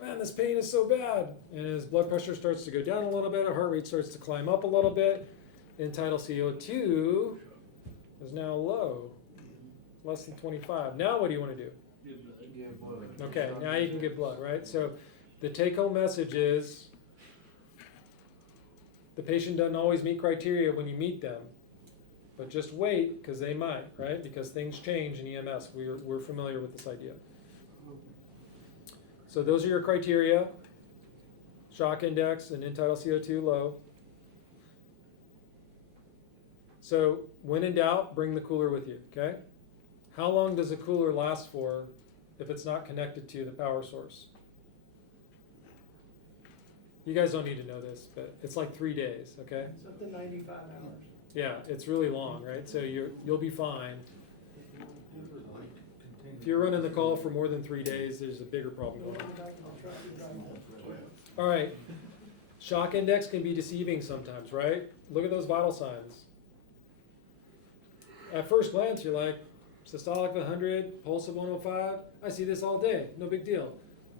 Man, this pain is so bad." And his blood pressure starts to go down a little bit. Our heart rate starts to climb up a little bit. End-tidal CO2 is now low, less than 25. Now what do you want to do? Give blood. Okay, now you can get blood, right? So the take-home message is the patient doesn't always meet criteria when you meet them, but just wait, because they might, right? Because things change in EMS. We're familiar with this idea. So those are your criteria: shock index and end-tidal CO2 low. So when in doubt, bring the cooler with you, okay? How long does a cooler last for if it's not connected to the power source? You guys don't need to know this, but it's like 3 days, okay? It's up to 95 hours. Yeah, it's really long, right? So you'll be fine. If you're running the call for more than 3 days, there's a bigger problem Go going on on. back, I'll try to drive that. All right, shock index can be deceiving sometimes, right? Look at those vital signs. At first glance, you're like, systolic of 100, pulse of 105. I see this all day, no big deal.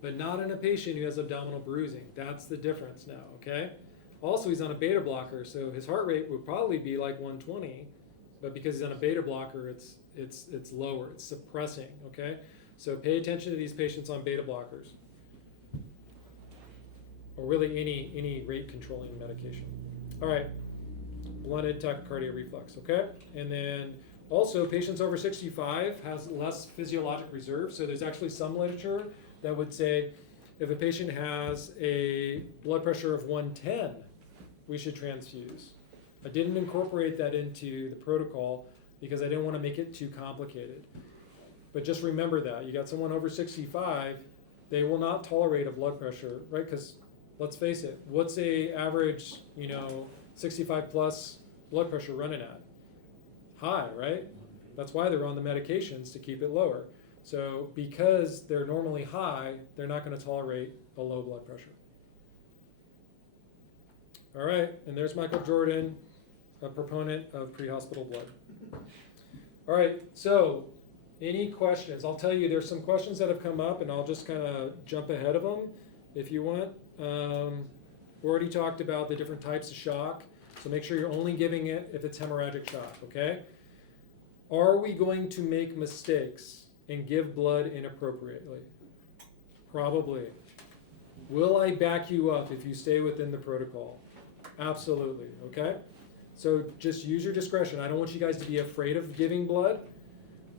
But not in a patient who has abdominal bruising. That's the difference now, okay? Also, he's on a beta blocker, so his heart rate would probably be like 120, but because he's on a beta blocker, it's lower, it's suppressing, okay? So pay attention to these patients on beta blockers, or really any rate controlling medication. All right, blunted tachycardia reflex, okay? And then also, patients over 65 has less physiologic reserve, so there's actually some literature that would say if a patient has a blood pressure of 110, we should transfuse. I didn't incorporate that into the protocol because I didn't want to make it too complicated. But just remember that. You got someone over 65, they will not tolerate a blood pressure, right? Because let's face it, what's a average, 65 plus blood pressure running at? High, right? That's why they're on the medications to keep it lower. So because they're normally high, they're not going to tolerate a low blood pressure. All right, and there's Michael Jordan, a proponent of pre-hospital blood. All right, so any questions? I'll tell you there's some questions that have come up, and I'll just kind of jump ahead of them if you want. We already talked about the different types of shock, so make sure you're only giving it if it's hemorrhagic shock, okay? Are we going to make mistakes and give blood inappropriately? Probably. Will I back you up if you stay within the protocol? Absolutely, okay? So just use your discretion. I don't want you guys to be afraid of giving blood,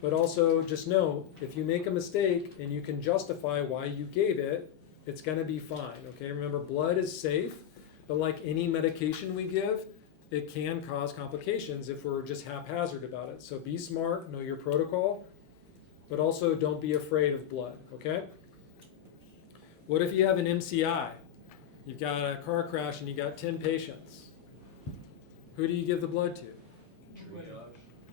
but also just know, if you make a mistake and you can justify why you gave it, it's gonna be fine, okay? Remember, blood is safe, but like any medication we give, it can cause complications if we're just haphazard about it. So be smart, know your protocol, but also don't be afraid of blood, okay? What if you have an MCI? You've got a car crash and you got 10 patients. Who do you give the blood to?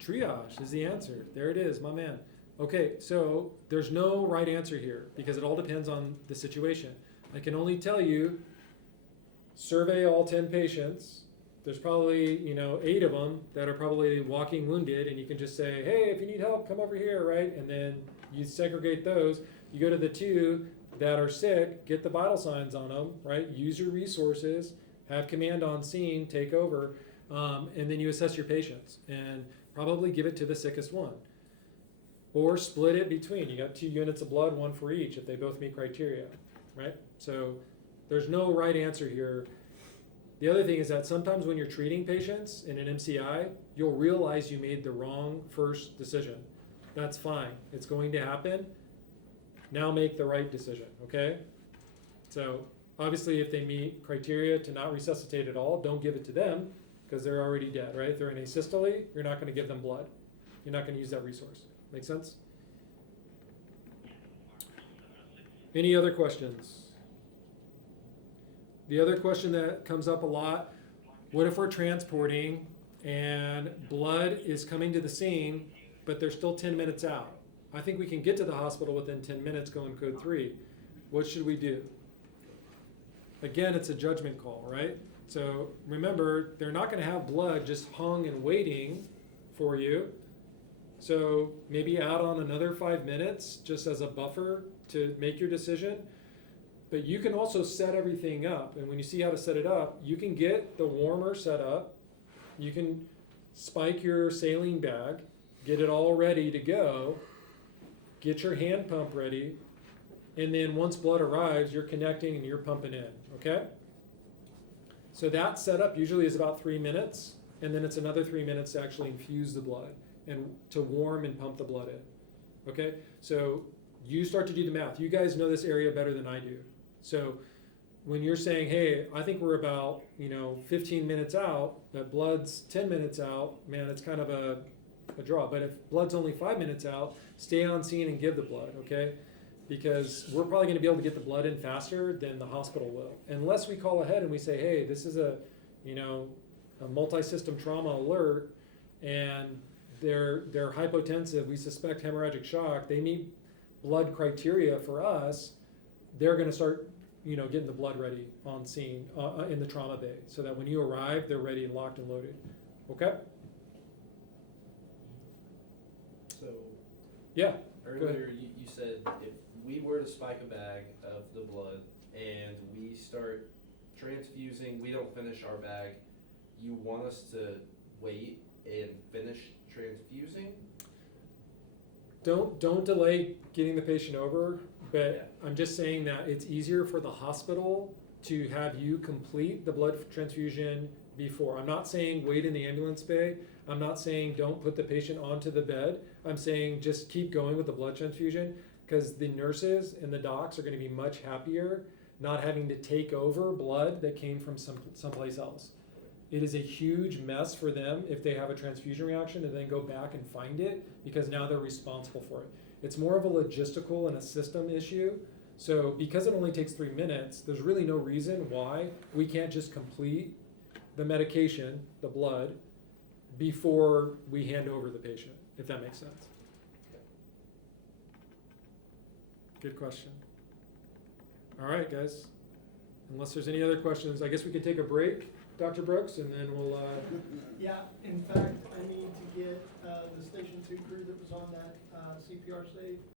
Triage is the answer. There it is, my man. Okay, so there's no right answer here because it all depends on the situation. I can only tell you, survey all 10 patients. There's probably, 8 of them that are probably walking wounded, and you can just say, hey, if you need help, come over here, right? And then you segregate those. You go to the 2 that are sick, get the vital signs on them, right? Use your resources, have command on scene, take over, and then you assess your patients and probably give it to the sickest one. Or split it between, you got 2 units of blood, 1 for each if they both meet criteria, right? So there's no right answer here. The other thing is that sometimes when you're treating patients in an MCI, you'll realize you made the wrong first decision. That's fine, it's going to happen. Now make the right decision, okay? So obviously if they meet criteria to not resuscitate at all, don't give it to them because they're already dead, right? If they're in asystole, you're not gonna give them blood. You're not gonna use that resource. Make sense? Any other questions? The other question that comes up a lot, what if we're transporting and blood is coming to the scene, but they're still 10 minutes out? I think we can get to the hospital within 10 minutes going code 3. What should we do? Again, it's a judgment call, right? So remember, they're not gonna have blood just hung and waiting for you. So maybe add on another 5 minutes just as a buffer to make your decision. But you can also set everything up. And when you see how to set it up, you can get the warmer set up. You can spike your saline bag, get it all ready to go, get your hand pump ready, and then once blood arrives, you're connecting and you're pumping in, okay? So that setup usually is about 3 minutes, and then it's another 3 minutes to actually infuse the blood and to warm and pump the blood in, okay? So you start to do the math. You guys know this area better than I do. So when you're saying, hey, I think we're about 15 minutes out, but blood's 10 minutes out, man, it's kind of a draw. But if blood's only 5 minutes out, stay on scene and give the blood, okay? Because we're probably going to be able to get the blood in faster than the hospital will, unless we call ahead and we say, hey, this is a multi-system trauma alert, and they're hypotensive. We suspect hemorrhagic shock. They meet blood criteria for us. They're going to start getting the blood ready on scene in the trauma bay, so that when you arrive, they're ready and locked and loaded. Okay? So, Yeah. earlier you said if we were to spike a bag of the blood and we start transfusing, we don't finish our bag, you want us to wait and finish transfusing? Don't delay getting the patient over, but I'm just saying that it's easier for the hospital to have you complete the blood transfusion before. I'm not saying wait in the ambulance bay. I'm not saying don't put the patient onto the bed. I'm saying just keep going with the blood transfusion, because the nurses and the docs are going to be much happier not having to take over blood that came from someplace else. It is a huge mess for them if they have a transfusion reaction and then go back and find it, because now they're responsible for it. It's more of a logistical and a system issue. So because it only takes 3 minutes, there's really no reason why we can't just complete the medication, the blood, before we hand over the patient, if that makes sense. Good question. All right, guys. Unless there's any other questions, I guess we could take a break, Dr. Brooks, and then we'll... Yeah, in fact, I need to get the Station 2 crew that was on that CPR save